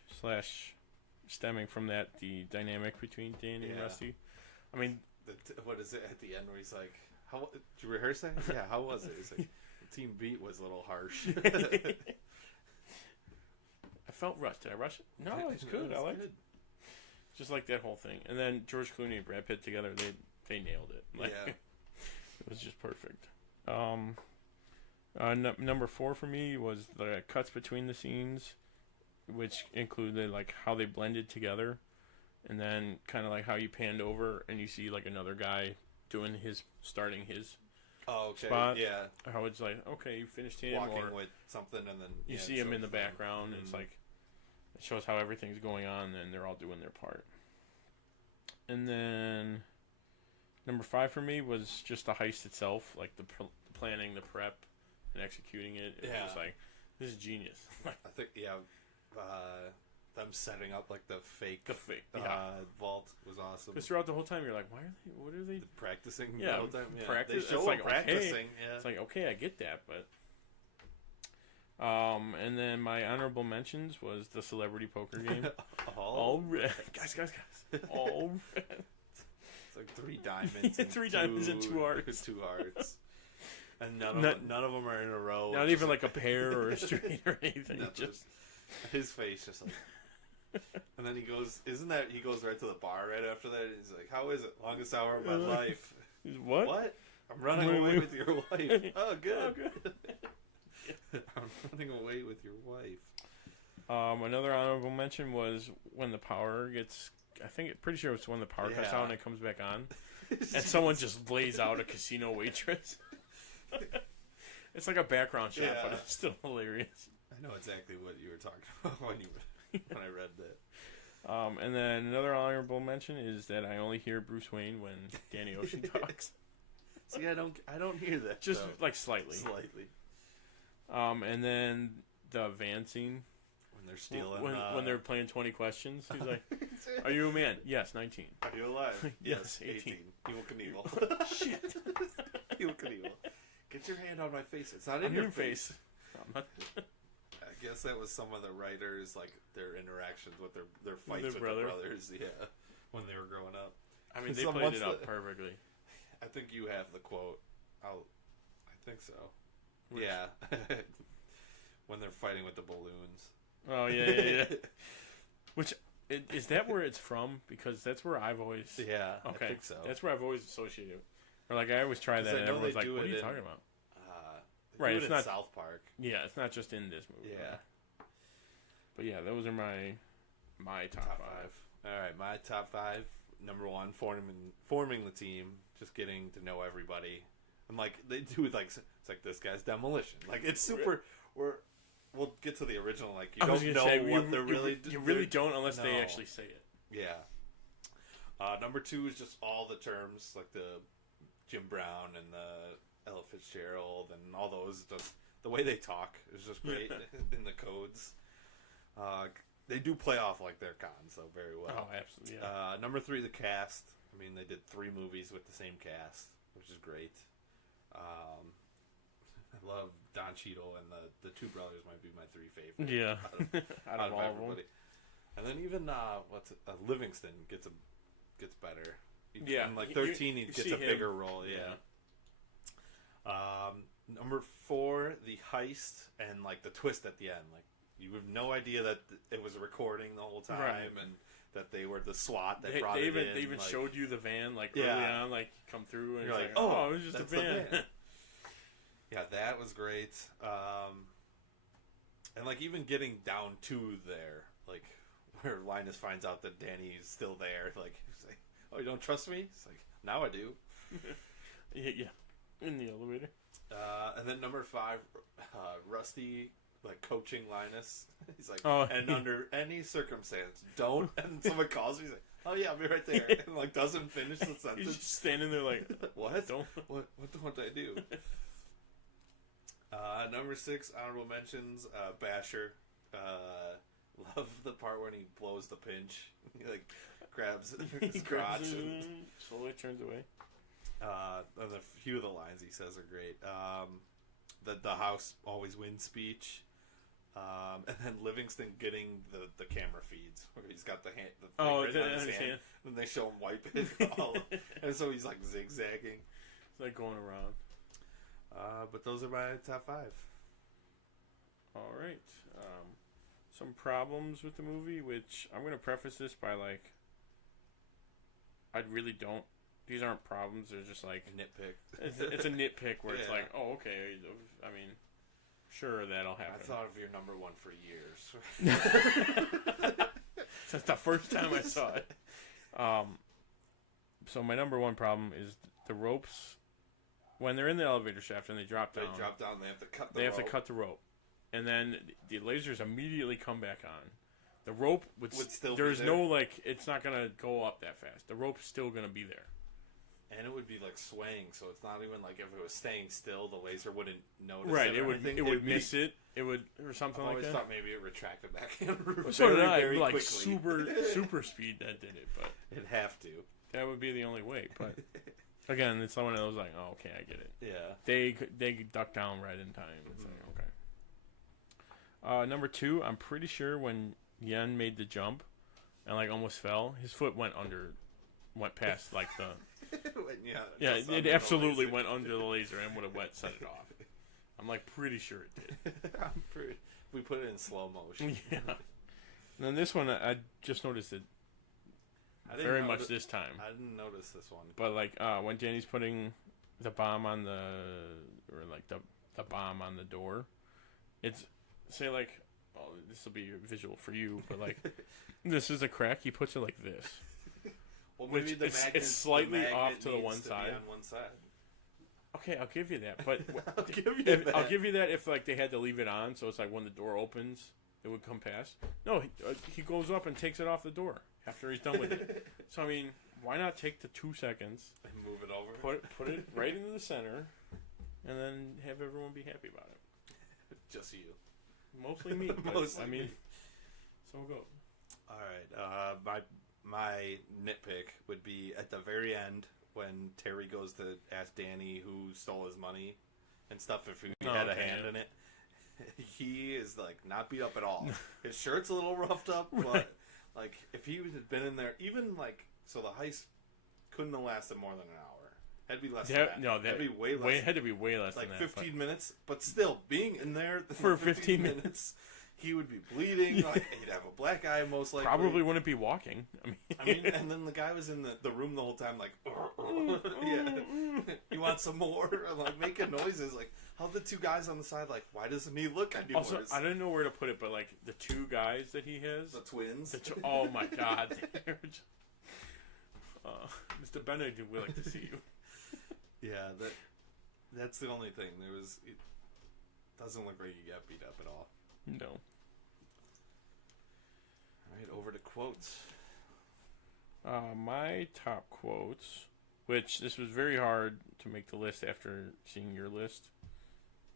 / stemming from that the dynamic between Danny and Rusty. I mean, what is it at the end where he's like, "How did you rehearse that? Yeah, how was it?" He's like, "The team beat was a little harsh." I felt rushed. Did I rush it? No, it's good. I liked it. Just like that whole thing. And then George Clooney and Brad Pitt together, they nailed it. Like, yeah. It was just perfect. Number 4 for me was the cuts between the scenes, which included like how they blended together, and then kind of like how you panned over and you see like another guy starting his spot. Yeah. How it's like, okay, you finished him, walking with something, and then you see him in the background. And it's like it shows how everything's going on, and they're all doing their part. And then number 5 for me was just the heist itself, like the planning, the prep, and executing it. It was like, this is genius. I think them setting up like the fake yeah. vault was awesome. Because throughout the whole time you're like, what are they practicing? Yeah, the whole time. Yeah. Practice. They show it's like, practicing. Okay. Yeah. It's like, okay, I get that, but. And then my honorable mentions was the celebrity poker game. All red. Guys. All red. It's like 3 diamonds. And 3 diamonds and 2 hearts. 2 hearts. And none of them are in a row. Not even like a pair or a straight or anything. No, just his face, just like. And then he goes right to the bar right after that. And he's like, "How is it? Longest hour of my life." What? What? I'm running away with your wife. Oh, good. I'm running away with your wife. Another honorable mention was when the power gets. Pretty sure it's when the power cuts out and it comes back on, and someone just lays out a casino waitress. It's like a background shot, but it's still hilarious. I know exactly what you were talking about when I read that. And then another honorable mention is that I only hear Bruce Wayne when Danny Ocean talks. See, I don't hear that. Just though. like slightly. And then the van scene. When they're stealing. When they're playing 20 questions. He's like, "Are you a man?" "Yes." 19. "Are you alive?" "Yes." 18. Evel Knievel. Shit. Evel Knievel. Get your hand on my face. It's not in your face. I guess that was some of the writers, like their interactions with their fights with their brothers. Yeah, when they were growing up. I mean, they played it up perfectly. I think you have the quote. I think so. Which? Yeah. When they're fighting with the balloons. Oh, yeah. Which, is that where it's from? Because that's where I've always... Yeah, okay. I think so. That's where I've always associated it. Or, like, I always try that, and everyone's like, what are you talking about? Right, it's not South Park. Yeah, it's not just in this movie. Yeah. But, yeah, those are my top 5. All right, my top 5. Number 1, forming the team. Just getting to know everybody. And, like, they do, like, it's like, this guy's Demolition. Like, it's super... We'll get to the original. Like, you don't know what they're really doing. You really don't unless they actually say it. Yeah. Number 2 is just all the terms, like the Jim Brown and the Ella Fitzgerald and all those. Just the way they talk is just great in the codes. They do play off like their cons, though, very well. Oh, absolutely. Yeah. Number 3, the cast. I mean, they did 3 movies with the same cast, which is great. I love Don Cheadle, and the 2 brothers might be my 3 favorites. Yeah, out of everybody. And then even Livingston gets better. In like 13, he gets a bigger role. Yeah. Number 4, the heist and like the twist at the end. Like, you have no idea that it was recording the whole time, and that they were the SWAT that brought it in. They even showed you the van like Yeah. early on, like come through, and you're it's like, oh, it was just a van. Yeah, that was great. And like even getting down to there, like where Linus finds out that Danny's still there, like he's like, "Oh, you don't trust me?" It's like, "Now I do." Yeah, in the elevator. And then number 5, Rusty, like coaching Linus. He's like, oh, and under any circumstance, don't. And someone calls me, he's like, "Oh yeah, I'll be right there," and like doesn't finish the sentence. He's just standing there like, "What? Don't. What don't I do?" Number 6, honorable mentions. Basher. Love the part when he blows the pinch. He like grabs his crotch and slowly turns away. And a few of the lines he says are great. The house always wins speech. And then Livingston getting the camera feeds where he's got the hand. The thing written on his hand. And they show him wipe it. And so he's like zigzagging. It's like going around. But those are my top 5. All right. Some problems with the movie, which I'm going to preface this by like, I really don't. These aren't problems. They're just like a nitpick. It's a nitpick where it's like, oh, okay. I mean, sure, that'll happen. I thought of your number 1 for years. Since the first time I saw it. So my number 1 problem is the ropes. When they're in the elevator shaft and they drop down, they have to cut the rope. They have to cut the rope. And then the lasers immediately come back on. The rope would still there's be there. No, like, it's not going to go up that fast. The rope's still going to be there. And it would be like swaying, so it's not even like if it was staying still, the laser wouldn't notice. Right, it would miss it. It would or something like that. I always thought maybe it retracted back in. So did I. Very Like quickly. super speed that did it, but it'd have to. That would be the only way. But again, it's one of those like, oh, okay, I get it. Yeah. They duck down right in time. It's like, okay. Number 2, I'm pretty sure when Yen made the jump and like almost fell, his foot went past like the. Yeah, it absolutely went under the laser and would have set it off. I'm like pretty sure it did. We put it in slow motion. Yeah. And then this one, I just noticed it very much this time. I didn't notice this one. But like when Danny's putting the bomb on the bomb on the door, it's say like, oh, this will be visual for you, but like this is a crack. He puts it like this. Well, maybe it's slightly off to the one to side. be on one side. Okay, I'll give you that. But I'll give you that if like they had to leave it on, so it's like when the door opens, it would come past. No, he goes up and takes it off the door after he's done with it. So I mean, why not take the 2 seconds and move it over, put it right into the center, and then have everyone be happy about it. Just you, mostly me. Mostly I mean, me. So we'll go. All right, my nitpick would be at the very end when Terry goes to ask Danny who stole his money and stuff if he had a hand in it. He is like not beat up at all. His shirt's a little roughed up, but like if he had been in there, even like so the heist couldn't have lasted more than an hour. Had to be less than that. No, that'd be way less. Had to be way less like than that. 15 minutes, but still being in there for 15 minutes. He would be bleeding. Like he'd have a black eye, most likely. Probably wouldn't be walking. I mean, and then the guy was in the room the whole time, like, yeah, you want some more? Like making noises. Like, how the 2 guys on the side, like, why doesn't he look any worse? Also, I don't know where to put it, but like the 2 guys that he has, the twins. Oh my God, Mr. Benedict, we like to see you. Yeah, that's the only thing. It doesn't look like you got beat up at all. No. Alright, over to quotes. My top quotes, which this was very hard to make the list after seeing your list,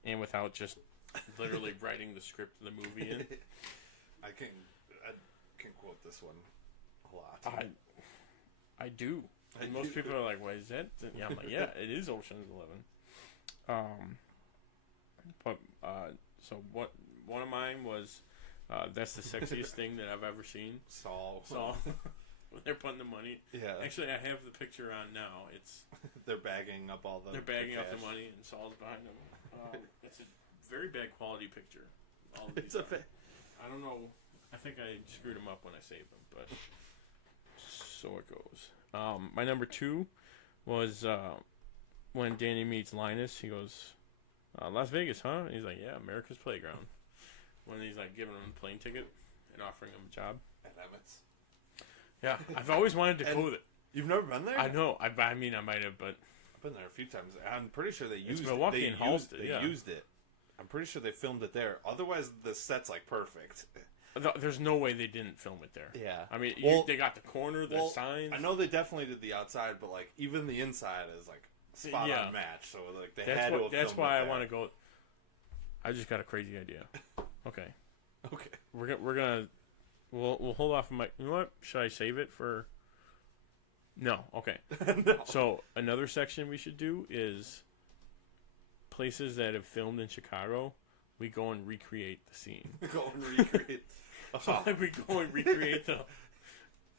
and without just literally writing the script of the movie in. I can quote this one a lot. I do. And most people are like, "What is that?" Yeah, I'm like, "Yeah, it is Ocean's 11." But so what? One of mine was, "That's the sexiest thing that I've ever seen." Saul. When they're putting the money. Yeah. Actually, I have the picture on now. It's they're bagging up all the. They're bagging up the money, and Saul's behind them. It's a very bad quality picture. All of these I don't know. I think I screwed them up when I saved them, but so it goes. My number 2 was when Danny meets Linus. He goes, "Las Vegas, huh?" And he's like, "Yeah, America's playground." When he's like giving him a plane ticket and offering him a job. At Emmett's. Yeah, I've always wanted to go there. You've never been there? I know. I mean, I might have, but I've been there a few times. I'm pretty sure they used Milwaukee and Halsted. They used it. I'm pretty sure they filmed it there. Otherwise, the set's like perfect. There's no way they didn't film it there. Yeah. I mean, they got the corner, the signs. I know they definitely did the outside, but like even the inside is like spot on match. So like they had to have That's why I want to go. I just got a crazy idea. Okay. Okay. We'll hold off on my. You know what? Should I save it for? No. Okay. No. So another section we should do is places that have filmed in Chicago. We go and recreate the scene. Go and recreate. So like we go and recreate the.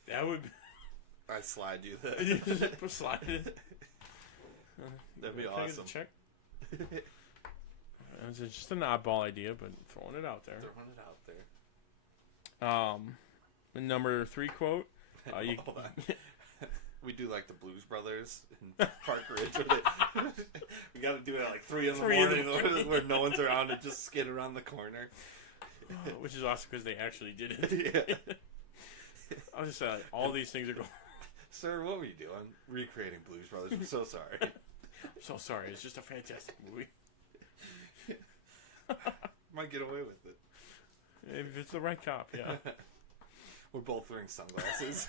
That would. I slide you that. Slide it. That'd be Can I awesome. get a check. It's just an oddball idea, but throwing it out there. Throwing it out there. Number 3 quote. Hold on. We do like the Blues Brothers in Park Ridge. We got to do it at like 3 in the morning where no one's around and just skid around the corner. Which is awesome because they actually did it. Yeah. I was just all these things are going. Sir, what were you doing? Recreating Blues Brothers. I'm so sorry. I'm so sorry. It's just a fantastic movie. Might get away with it. If it's the right cop, yeah. We're both wearing sunglasses.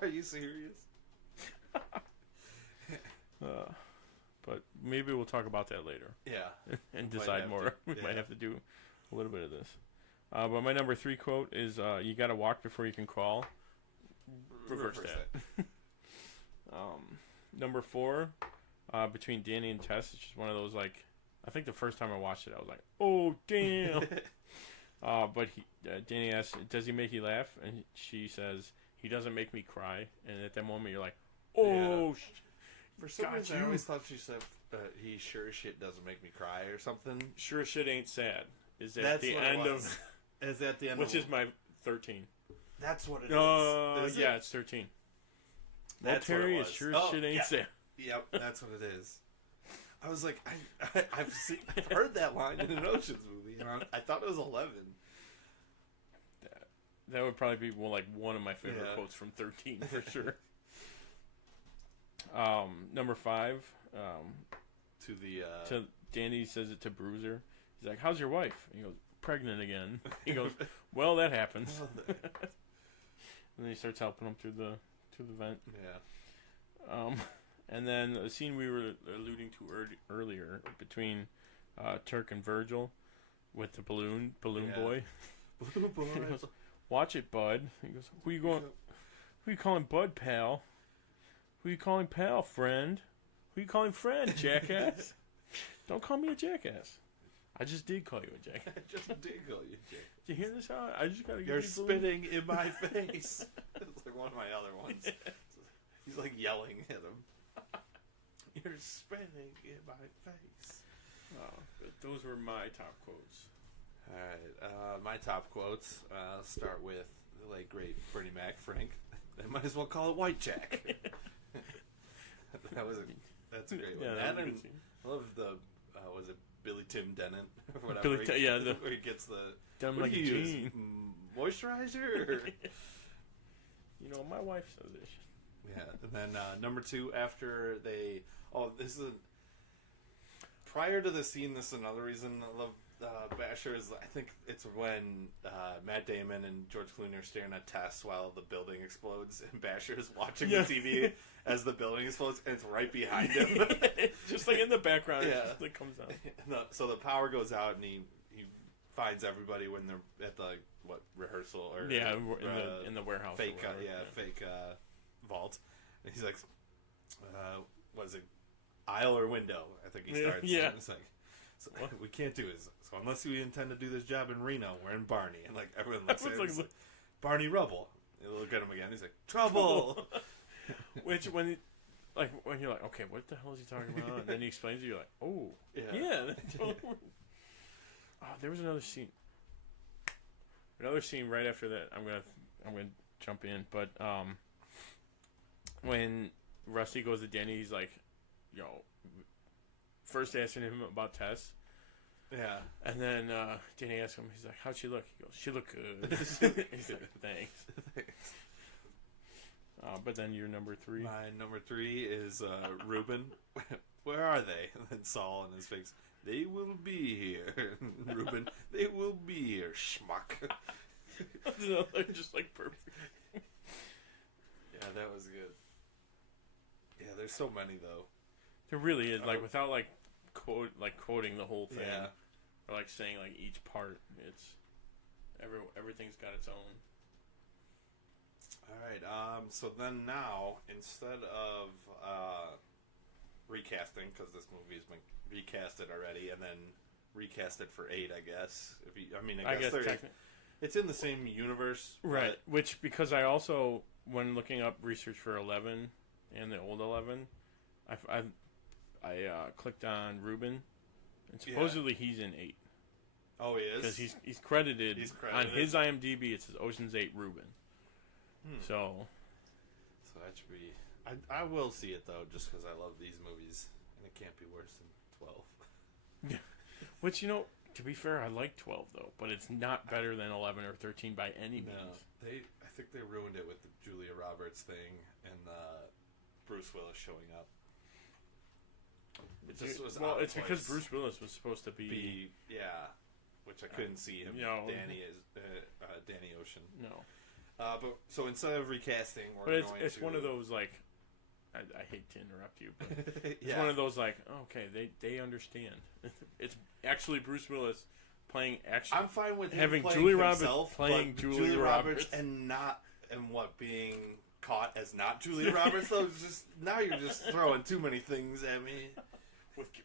Are you serious? But maybe we'll talk about that later. Yeah. And decide more. We might have to do a little bit of this. But my number 3 quote is, you gotta walk before you can crawl. Reverse that. Number 4, between Danny and Tess, it's just one of those, like, I think the first time I watched it, I was like, oh, damn. But Danny asks, does he make you laugh? And she says, he doesn't make me cry. And at that moment, you're like, oh, yeah. For some reason, I always thought she said, he sure as shit doesn't make me cry or something. Sure as shit ain't sad. Is That's the what end it of... was. Is at the end Which of... is my 13. That's what it is. Is yeah, it? it's 13. That's well, Terry, what it was. is sure as shit ain't sad. Yep, that's what it is. I was like, I've heard that line in an Ocean's movie. And I thought it was 11. That would probably be one of my favorite quotes from 13 for sure. Number 5. To Danny says it to Bruiser. He's like, "How's your wife?" And he goes, "Pregnant again." He goes, "Well, that happens." And then he starts helping him through the vent. Yeah. And then the scene we were alluding to earlier between Turk and Virgil with the balloon boy. Balloon boy. He goes, "Watch it, bud." He goes, "Who you calling bud, pal? Who you calling pal, friend? Who you calling friend, jackass? Don't call me a jackass. I just did call you a jackass. I just did call you a jackass. Did you hear this? I just gotta. You're spitting in my face." It's like one of my other ones. He's like yelling at him. You're spitting in my face. But those were my top quotes. All right, my top quotes. I'll start with the late great Bernie Mac, Frank. They might as well call it White Jack. That's a great one. Yeah, that and I love the was it Billy Tim Dennett or whatever? Where he gets the done what like do a you use? gene. Moisturizer. Or? You know, my wife says this. Yeah, and then number 2 after they. Oh, this is prior to the scene. This is another reason I love Basher. Is I think it's when Matt Damon and George Clooney are staring at Tess while the building explodes, and Basher is watching the TV as the building explodes, and it's right behind him, just like in the background. Yeah, it just, like comes out. So the power goes out, and he finds everybody when they're at the rehearsal or in the warehouse. Fake fake vault. And he's like, was it aisle or window? I think he starts. Yeah. And it's like, so what we can't do is, so unless we intend to do this job in Reno, we're in Barney. And like everyone looks at him, like, Barney Rubble. They look at him again. He's like, trouble. Which when you're like, okay, what the hell is he talking about? And then he explains it, you're like, oh, yeah. There was another scene. Right after that. I'm gonna jump in, but when Rusty goes to Danny, he's like, yo, first asking him about Tess. Yeah. And then Danny asks him, he's like, how'd she look? He goes, she looked good. He's like, thanks. But then your number 3. My number 3 is Reuben. Where are they? And then Saul in his face. They will be here. Reuben, they will be here, schmuck. Just like perfect. Yeah, that was good. Yeah, there's so many though. There really is, like without quoting the whole thing, yeah. Or like saying like each part. It's everything's got its own. All right. So then now instead of recasting, because this movie has been recasted already, and then recasted for 8, I guess. I guess it's in the same universe, right? Which because I also when looking up research for 11 and the old 11, I clicked on Reuben, and supposedly he's in 8. Oh, he is? Because he's credited on his IMDb. It says Ocean's 8 Reuben. So that should be. I will see it though, just because I love these movies, and it can't be worse than 12. Which to be fair, I like 12 though, but it's not better than 11 or 13 by any means. I think they ruined it with the Julia Roberts thing and Bruce Willis showing up. It just was it's because Bruce Willis was supposed to be which I couldn't see him. Danny Ocean. No. But so instead of recasting, it's one of those like I hate to interrupt you, but it's Yeah. one of those like, okay, they understand. It's actually Bruce Willis playing. Actually, I'm fine with him having playing Julie himself, Roberts playing but Julie Roberts and being caught as not Julia Roberts. So it's just now you're just throwing too many things at me.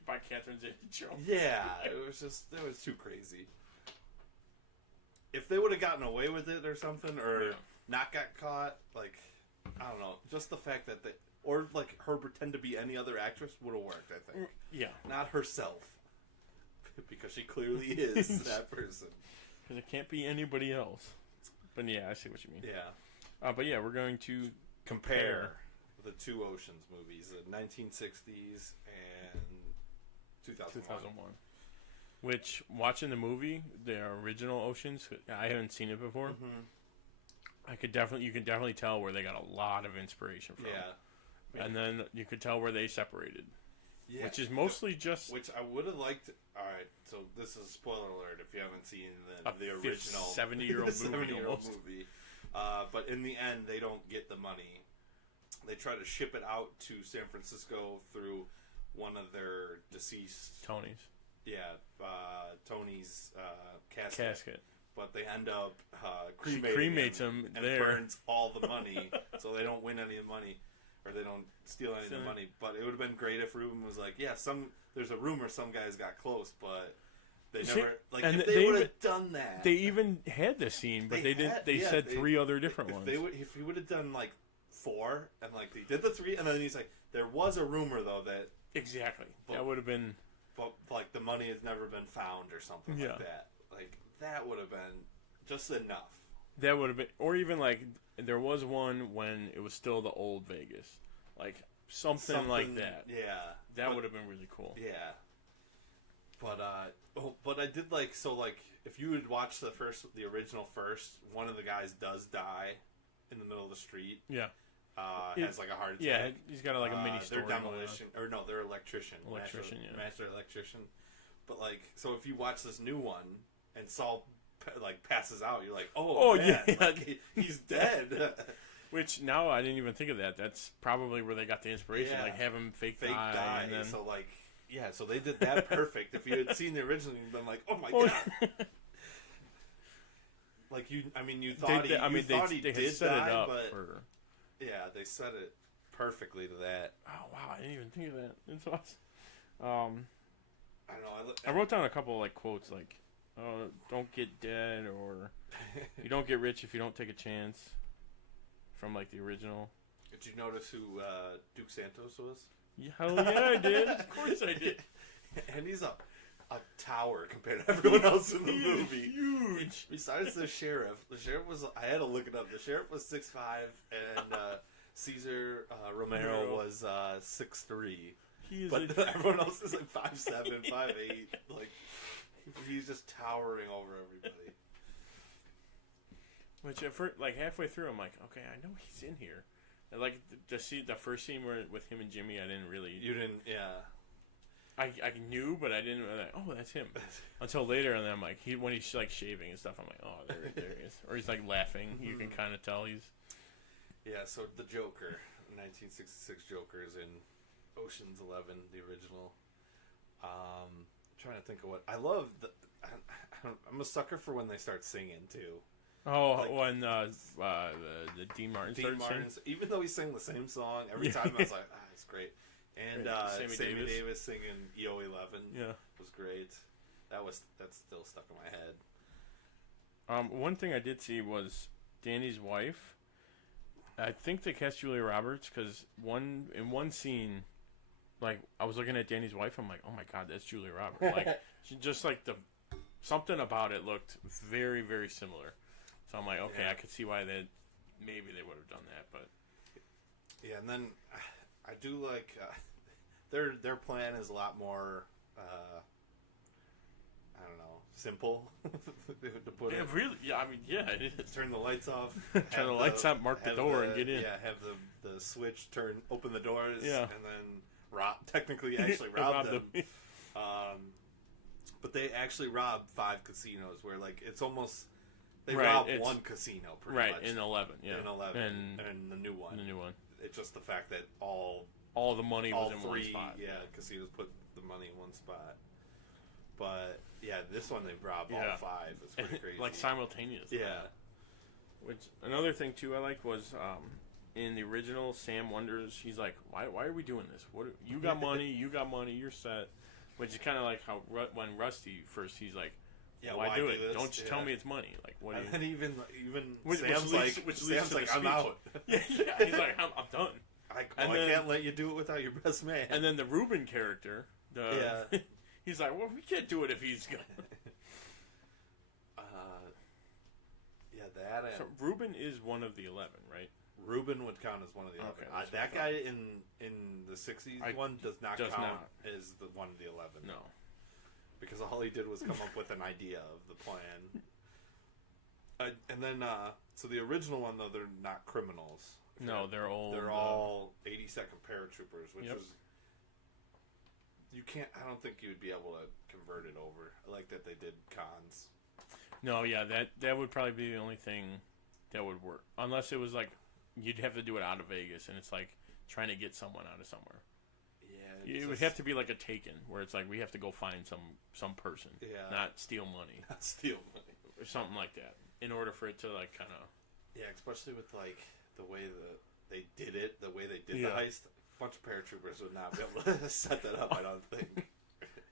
by Catherine Zeta-Jones. Yeah, it was too crazy. If they would have gotten away with it or something, or not got caught, like I don't know, just the fact that or like her pretend to be any other actress would have worked. I think. Yeah. Not herself, because she clearly is that person. Because it can't be anybody else. But yeah, I see what you mean. Yeah. But yeah, we're going to compare the two Oceans movies, the 1960s and 2001. Which, watching the movie, the original Oceans, I haven't seen it before. Mm-hmm. You can definitely tell where they got a lot of inspiration from. Yeah. And then you could tell where they separated. Yeah. Which is mostly just... Which I would have liked... Alright, so this is a spoiler alert if you haven't seen the original... 70-year-old movie. But in the end, they don't get the money. They try to ship it out to San Francisco through one of their deceased... Tony's. Yeah, Tony's casket. But they end up She cremating cremates him him and there. burns all the money, so they don't win any of the money, or they don't steal any of the money. But it would have been great if Ruben was like, "Yeah, there's a rumor some guys got close, but they never like and if they would have done that." They even had the scene, but they didn't. They said 3 other different ones. If he would have done like 4, and like they did the 3, and then he's like, "There was a rumor though that exactly that would have been." But like the money has never been found or something like that. Like that would have been just enough. That would have been, or even like there was one when it was still the old Vegas, like something like that. Yeah, that would have been really cool. Yeah. But I did like if you would watch the original first, one of the guys does die in the middle of the street. Yeah. Has like a heart attack. Yeah, he's got like a mini story. They're demolition, or no, they're electrician. Master electrician. But like, so if you watch this new one and Saul like passes out, you're like, oh man, yeah, like, he's dead. Which now I didn't even think of that. That's probably where they got the inspiration, like have him fake die. And then... So like, yeah, so they did that perfect. If you had seen the original, you'd been like, oh my god. Like you thought he did set die, it up but for... yeah, they set it perfectly to that. Oh wow, I didn't even think of that. It's awesome. I don't know. I wrote down a couple of like quotes, like, "Oh, don't get dead," or "You don't get rich if you don't take a chance." From like the original. Did you notice who Duke Santos was? Yeah, hell yeah, I did. Of course I did. And he's a tower compared to everyone else in the movie. Huge. Besides the sheriff was, I had to look it up. The sheriff was 6'5", and Caesar Romero was 6'3". But everyone else is like 5'7", 5'8". Like he's just towering over everybody. Which at first, like halfway through, I'm like, okay, I know he's in here. And like the first scene where with him and Jimmy, I didn't really. You didn't, yeah. I knew, but I didn't. Like, oh, that's him. Until later, and then I'm like, when he's like shaving and stuff, I'm like, oh, there he is. Or he's like laughing. You can kind of tell he's. Yeah. So the Joker, 1966 Joker, is in Ocean's 11, the original. I'm trying to think of what I love. I'm a sucker for when they start singing too. Oh, like, when the Dean Martin started singing? Even though he sang the same song every time, I was like, it's great. And Sammy Davis singing EO11 was great. That's still stuck in my head. One thing I did see was Danny's wife. I think they cast Julia Roberts because in one scene, like I was looking at Danny's wife, I'm like, oh my god, that's Julia Roberts. Like she just like something about it looked very, very similar. So I'm like, okay, I could see why maybe they would have done that, but yeah. And then I do like their plan is a lot more. I don't know, simple to put it. Really? Yeah, I mean, yeah, it is. Turn the lights off. Turn the lights up, mark the door, and get in. Yeah, have the switch open the doors, yeah. And then technically actually rob them. But they actually rob 5 casinos where like it's almost They robbed one casino, pretty much. in 11, yeah. In 11, and the new one. The new one. It's just the fact that all the money was in one spot. Yeah, casinos put the money in one spot. But yeah, this one they robbed all 5. It's pretty crazy. Like simultaneously. Yeah. Which another thing too I liked was in the original Sam wonders, he's like, why are we doing this? What you got money, you're set. Which is kind of like how when Rusty first, he's like, why do it? Don't just tell me it's money. Like what? And then even Sam's like I'm out. Yeah, he's like I'm done. I can't let you do it without your best man. And then the Ruben character, he's like, well, we can't do it if he's gonna. So Ruben is one of the 11, right? Ruben would count as one of the 11. Okay, that guy in the 60s one does not count as the one of the 11. No. Because all he did was come up with an idea of the plan. And then, so the original one, though, they're not criminals. No, they're all 82nd paratroopers, which is... You can't... I don't think you would be able to convert it over. I like that they did cons. No, yeah, that would probably be the only thing that would work. Unless it was like, you'd have to do it out of Vegas, and it's like trying to get someone out of somewhere. Yeah. It would have to be like a Taken, where it's like we have to go find some person. Yeah. Not steal money. Not steal money. Or something like that, in order for it to like kind of... Yeah, especially with like the way they did it, the way they did the heist. A bunch of paratroopers would not be able to set that up, I don't think.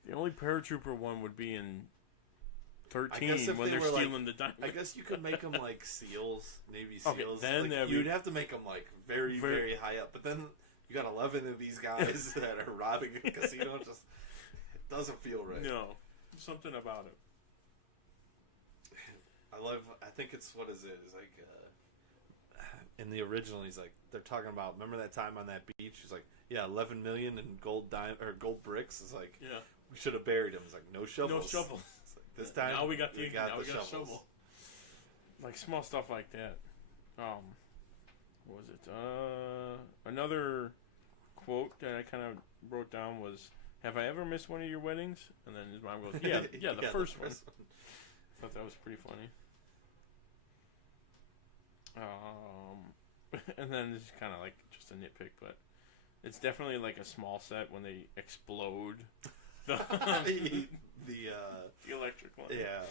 The only paratrooper one would be in 13 when they're stealing the diamond. I guess you could make them like SEALs, Navy SEAls. Okay, then like, you'd have to make them like very, very high up. But then you got 11 of these guys that are robbing a casino. Just it doesn't feel right. No, something about it. I think it's what is it? It's like in the original, he's like they're talking about. Remember that time on that beach? He's like, yeah, 11 million in gold bricks. It's like, yeah, we should have buried him. It's like no shovels. No shovel. This time, now we got the shovels. shovel. Like small stuff like that. What was it? Another quote that I kind of wrote down was, "Have I ever missed one of your weddings?" And then his mom goes, "Yeah, the first one." I thought that was pretty funny. And then this is kind of like just a nitpick, but it's definitely like a small set when they explode. The electric one. Yeah.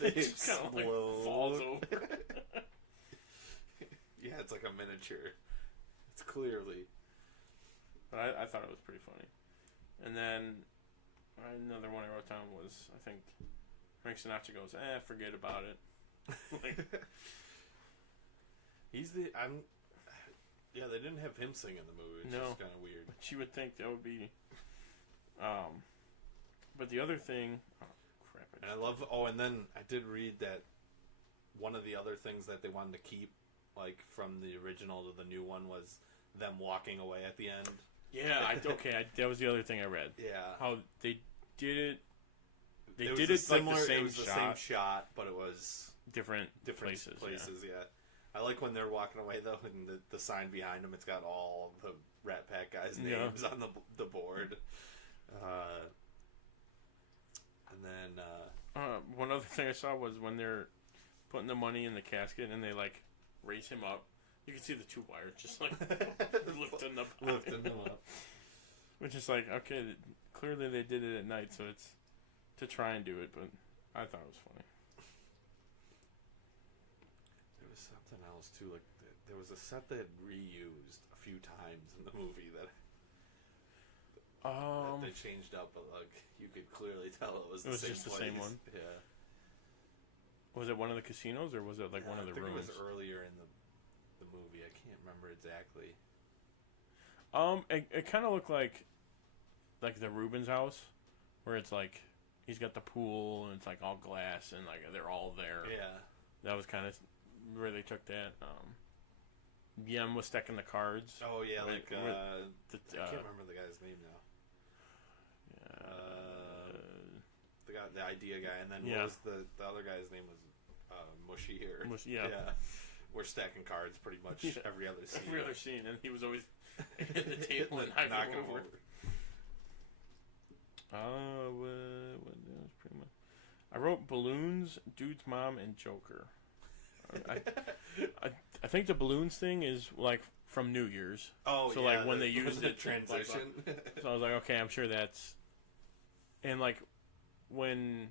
They just kind of like falls over. Yeah, it's like a miniature. It's clearly. But I thought it was pretty funny. And then another one I wrote down was, I think Frank Sinatra goes, forget about it. Like, yeah, they didn't have him sing in the movie, which is kind of weird. But you would think that would be... but the other thing... Oh, crap. And then I did read that one of the other things that they wanted to keep, like, from the original to the new one was them walking away at the end. Yeah, that was the other thing I read. Yeah. How they did it... They it did it like the same it was the same shot, but it was... Different places, yeah. I like when they're walking away, though, and the sign behind them, it's got all the Rat Pack guys' names on the board. And then... one other thing I saw was when they're putting the money in the casket and they, like, raise him up. You can see the two wires just, like, lifting them up. Which is like, okay, clearly they did it at night, so it's to try and do it, but I thought it was funny. There was something else, too. Like, there was a set that reused a few times in the movie that they changed up, but like you could clearly tell it was just the same one. Yeah. Was it one of the casinos or was it like one of the rooms? It was earlier in the movie. I can't remember exactly. It kind of looked like the Rubens house, where it's like he's got the pool and it's like all glass and like they're all there. Yeah. That was kind of where they took that. Yem was stacking the cards. Oh yeah, I can't remember the guy's name now. The idea guy, and then what was the other guy's name was Mushy here. Yeah. We're stacking cards pretty much every other scene. Every other scene, and he was always hitting the table and knocking over. What was pretty much. I wrote Balloons, Dude's Mom, and Joker. I think the balloons thing is like from New Year's. Oh, so yeah. like when they used the it. transition. So I was like, okay, I'm sure that's. And like when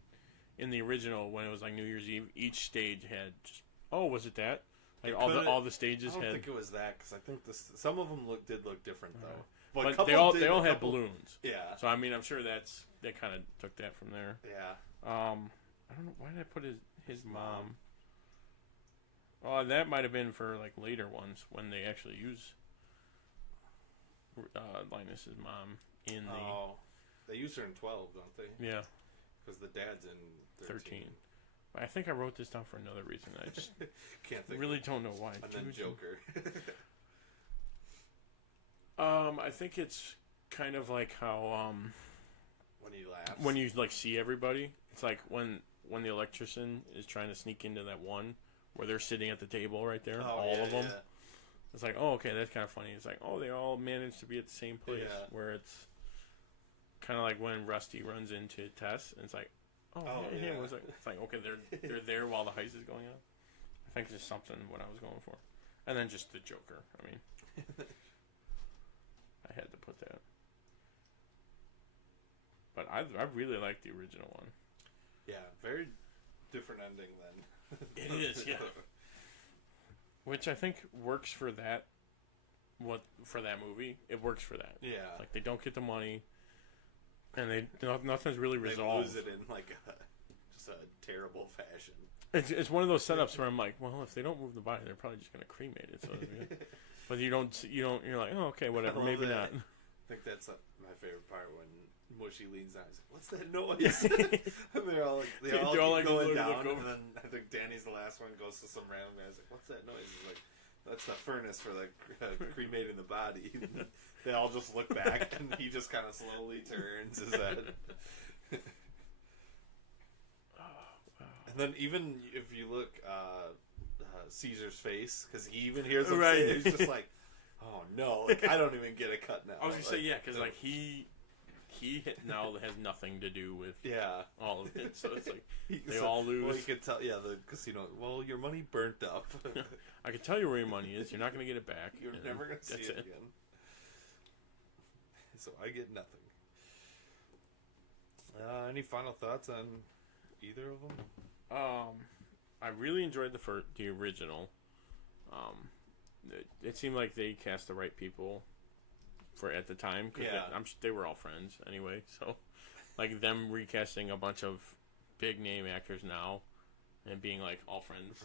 in the original, when it was like New Year's Eve, each stage had just. Oh, was it that? Like all the stages had. I don't think it was that because I think some of them did look different though. But they all had balloons. Yeah. So I mean, I'm sure they kind of took that from there. Yeah. I don't know why did I put his mom. Oh, that might have been for like later ones when they actually use Linus's mom in the. Oh, they use her in 12, don't they? Yeah. Because the dad's in 13. I think I wrote this down for another reason. I just can't think. Really don't know why. And then Joker. I think it's kind of like how when he laughs. When you like see everybody, it's like when the electrician is trying to sneak into that one where they're sitting at the table right there, all of them. Yeah. It's like, oh, okay, that's kind of funny. It's like, oh, they all managed to be at the same place, where it's kind of like when Rusty runs into Tess, and it's like, yeah. It's like, okay, they're there while the heist is going on. I think it's just something what I was going for, and then just the Joker. I mean, I had to put that, but I really like the original one. Yeah, very different ending then. It is, yeah. Which I think works for that. For that movie, it works for that. Yeah, like they don't get the money, and nothing's really resolved. They lose it in like just a terrible fashion. It's one of those setups where I'm like, well, if they don't move the body, they're probably just gonna cremate it. So, but you're like, oh, okay, whatever, maybe not. I think that's my favorite part when Mushy leans down. He's like, "What's that noise?" And they all keep going down. And then I think Danny's the last one. Goes to some random guy. He's like, "What's that noise?" He's like, "That's the furnace for the cremating the body." They all just look back, and he just kind of slowly turns his head. And then even if you look, Caesar's face, because he even hears him say it, he's just like, "Oh no!" Like I don't even get a cut now. I was gonna say because like he now has nothing to do with all of it, so it's like they all lose. Well, you could tell, the casino. Well, your money burnt up. I can tell you where your money is. You're not going to get it back. You're never going to see it again. So I get nothing. Any final thoughts on either of them? I really enjoyed the original. It seemed like they cast the right people for at the time, because they were all friends anyway. So, like them recasting a bunch of big name actors now, and being like all friends.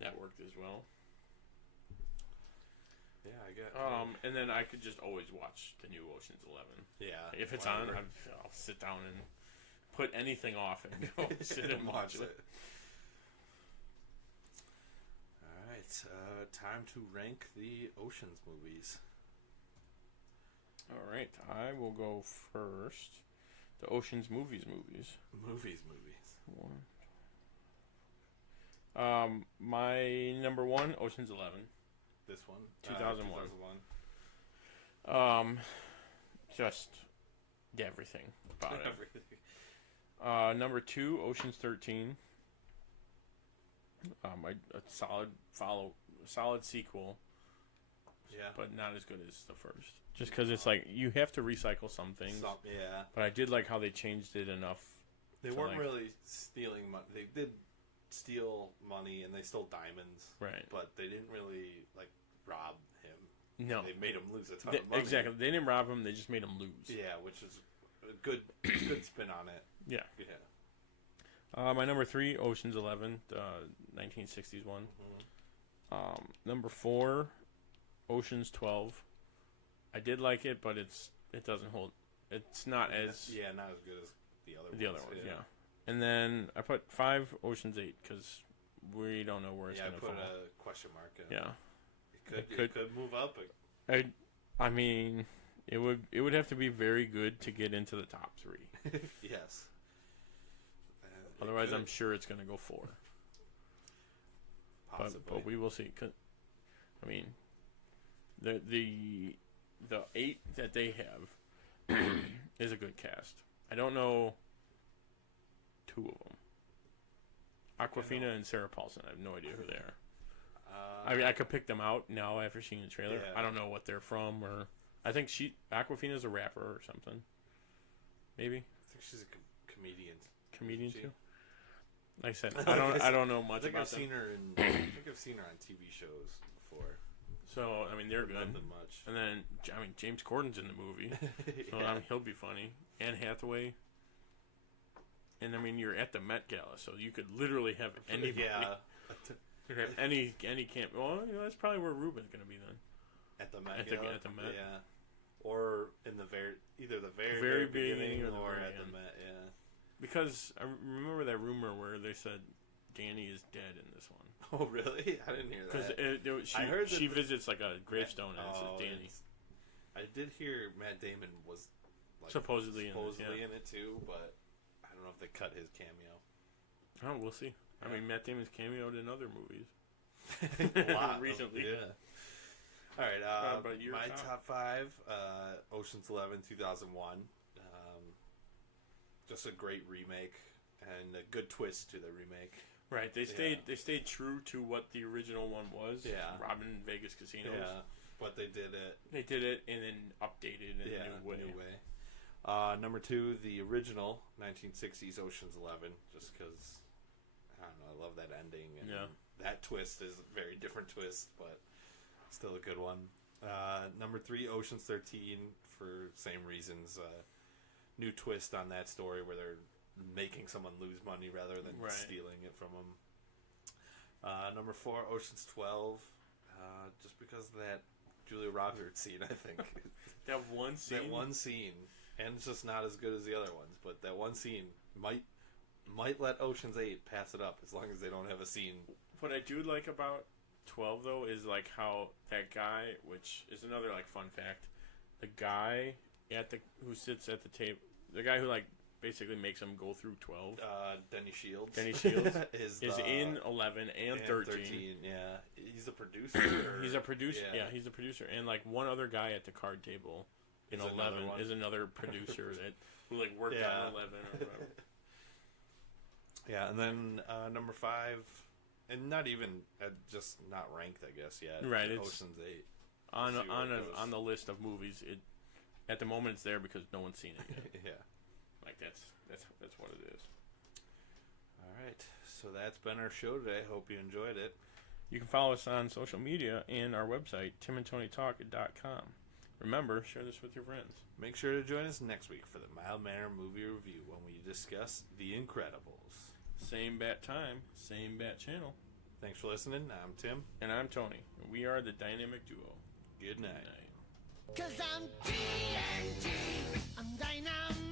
That worked as well. Yeah, I get. And then I could just always watch the new Ocean's 11. Yeah, if it's on, I'll sit down and put anything off and go sit and watch it. All right, time to rank the Ocean's movies. All right, I will go first. The Ocean's movies. My number one, Ocean's 11. This one, 2001. Just everything about it. Number two, Ocean's 13. A solid sequel. Yeah, but not as good as the first. Just because it's like you have to recycle some things. Yeah, but I did like how they changed it enough. They weren't really stealing money. They did steal money and they stole diamonds. Right. But they didn't really rob him. No, they made him lose a ton of money. Exactly. They didn't rob him. They just made him lose. Yeah, which is a good spin on it. Yeah. Yeah. My number three, Ocean's 11, the 1960s one. Mm-hmm. Number four, Ocean's 12. I did like it, but it doesn't hold. It's not not as as good as the other ones. Yeah. And then I put 5, Ocean's 8, because we don't know where it's going to fall. I put a question mark in. Yeah. It could move up. I mean, it would have to be very good to get into the top 3. Yes. Otherwise, I'm sure it's going to go 4. Possibly. But we will see. I mean, the 8 that they have is a good cast. I don't know 2 of them. Aquafina and Sarah Paulson. I have no idea who they are. I mean, I could pick them out now after seeing the trailer. Yeah. I don't know what they're from, or I think Aquafina's a rapper or something. Maybe. I think she's a comedian. Comedian too. Like I said, I don't know much about them. I think I've seen her on TV shows before. So I mean, they're good. Nothing much. And then James Corden's in the movie, so Yeah. I mean, he'll be funny. Anne Hathaway. And I mean, you're at the Met Gala, so you could literally have anybody. Yeah. You could have any camp. Well, that's probably where Ruben's going to be then. At the Met. At the Met. Yeah. Or in the either the very beginning or at the Met. Yeah. Because I remember that rumor where they said Danny is dead in this one. Oh really? I didn't hear that. Because I heard she visits like a gravestone and it says Danny. I did hear Matt Damon was supposedly in it too, but I don't know if they cut his cameo. Oh, we'll see. I mean, Matt Damon's cameoed in other movies. A lot recently. Yeah. All right. But your my top 5: Ocean's 11, 2001. Just a great remake and a good twist to the remake. Right. They stayed true to what the original one was. Yeah. Robbing Vegas casinos. Yeah. But they did it. They did it and then updated in a new way. Number 2, the original 1960s Ocean's 11, just because I don't know, I love that ending, and that twist is a very different twist, but still a good one. Number 3, Ocean's 13, for same reasons. New twist on that story where they're making someone lose money rather than stealing it from them. Number 4, Ocean's 12, just because of that Julia Roberts scene, I think. That one scene. And it's just not as good as the other ones, but that one scene might let Ocean's 8 pass it up as long as they don't have a scene. What I do like about 12 though is like how that guy, which is another like fun fact, the guy who sits at the table, the guy who like basically makes him go through 12. Denny Shields. is in 11 and 13. Yeah, he's a producer. He's a producer. Yeah, he's a producer, and like one other guy at the card table in 11 is another producer who like worked on 11 or whatever. Yeah, and then number 5, and not even just not ranked, I guess yet. Right, it's Ocean's 8 on the list of movies. At the moment it's there because no one's seen it yet. Yeah, like that's what it is. All right, so that's been our show today. Hope you enjoyed it. You can follow us on social media and our website, timandtonytalk.com. Remember, share this with your friends. Make sure to join us next week for the Mild Manner Movie Review when we discuss The Incredibles. Same bat time, same bat channel. Thanks for listening. I'm Tim. And I'm Tony. We are the dynamic duo. Good night. 'Cause I'm TNT, I'm dynamite.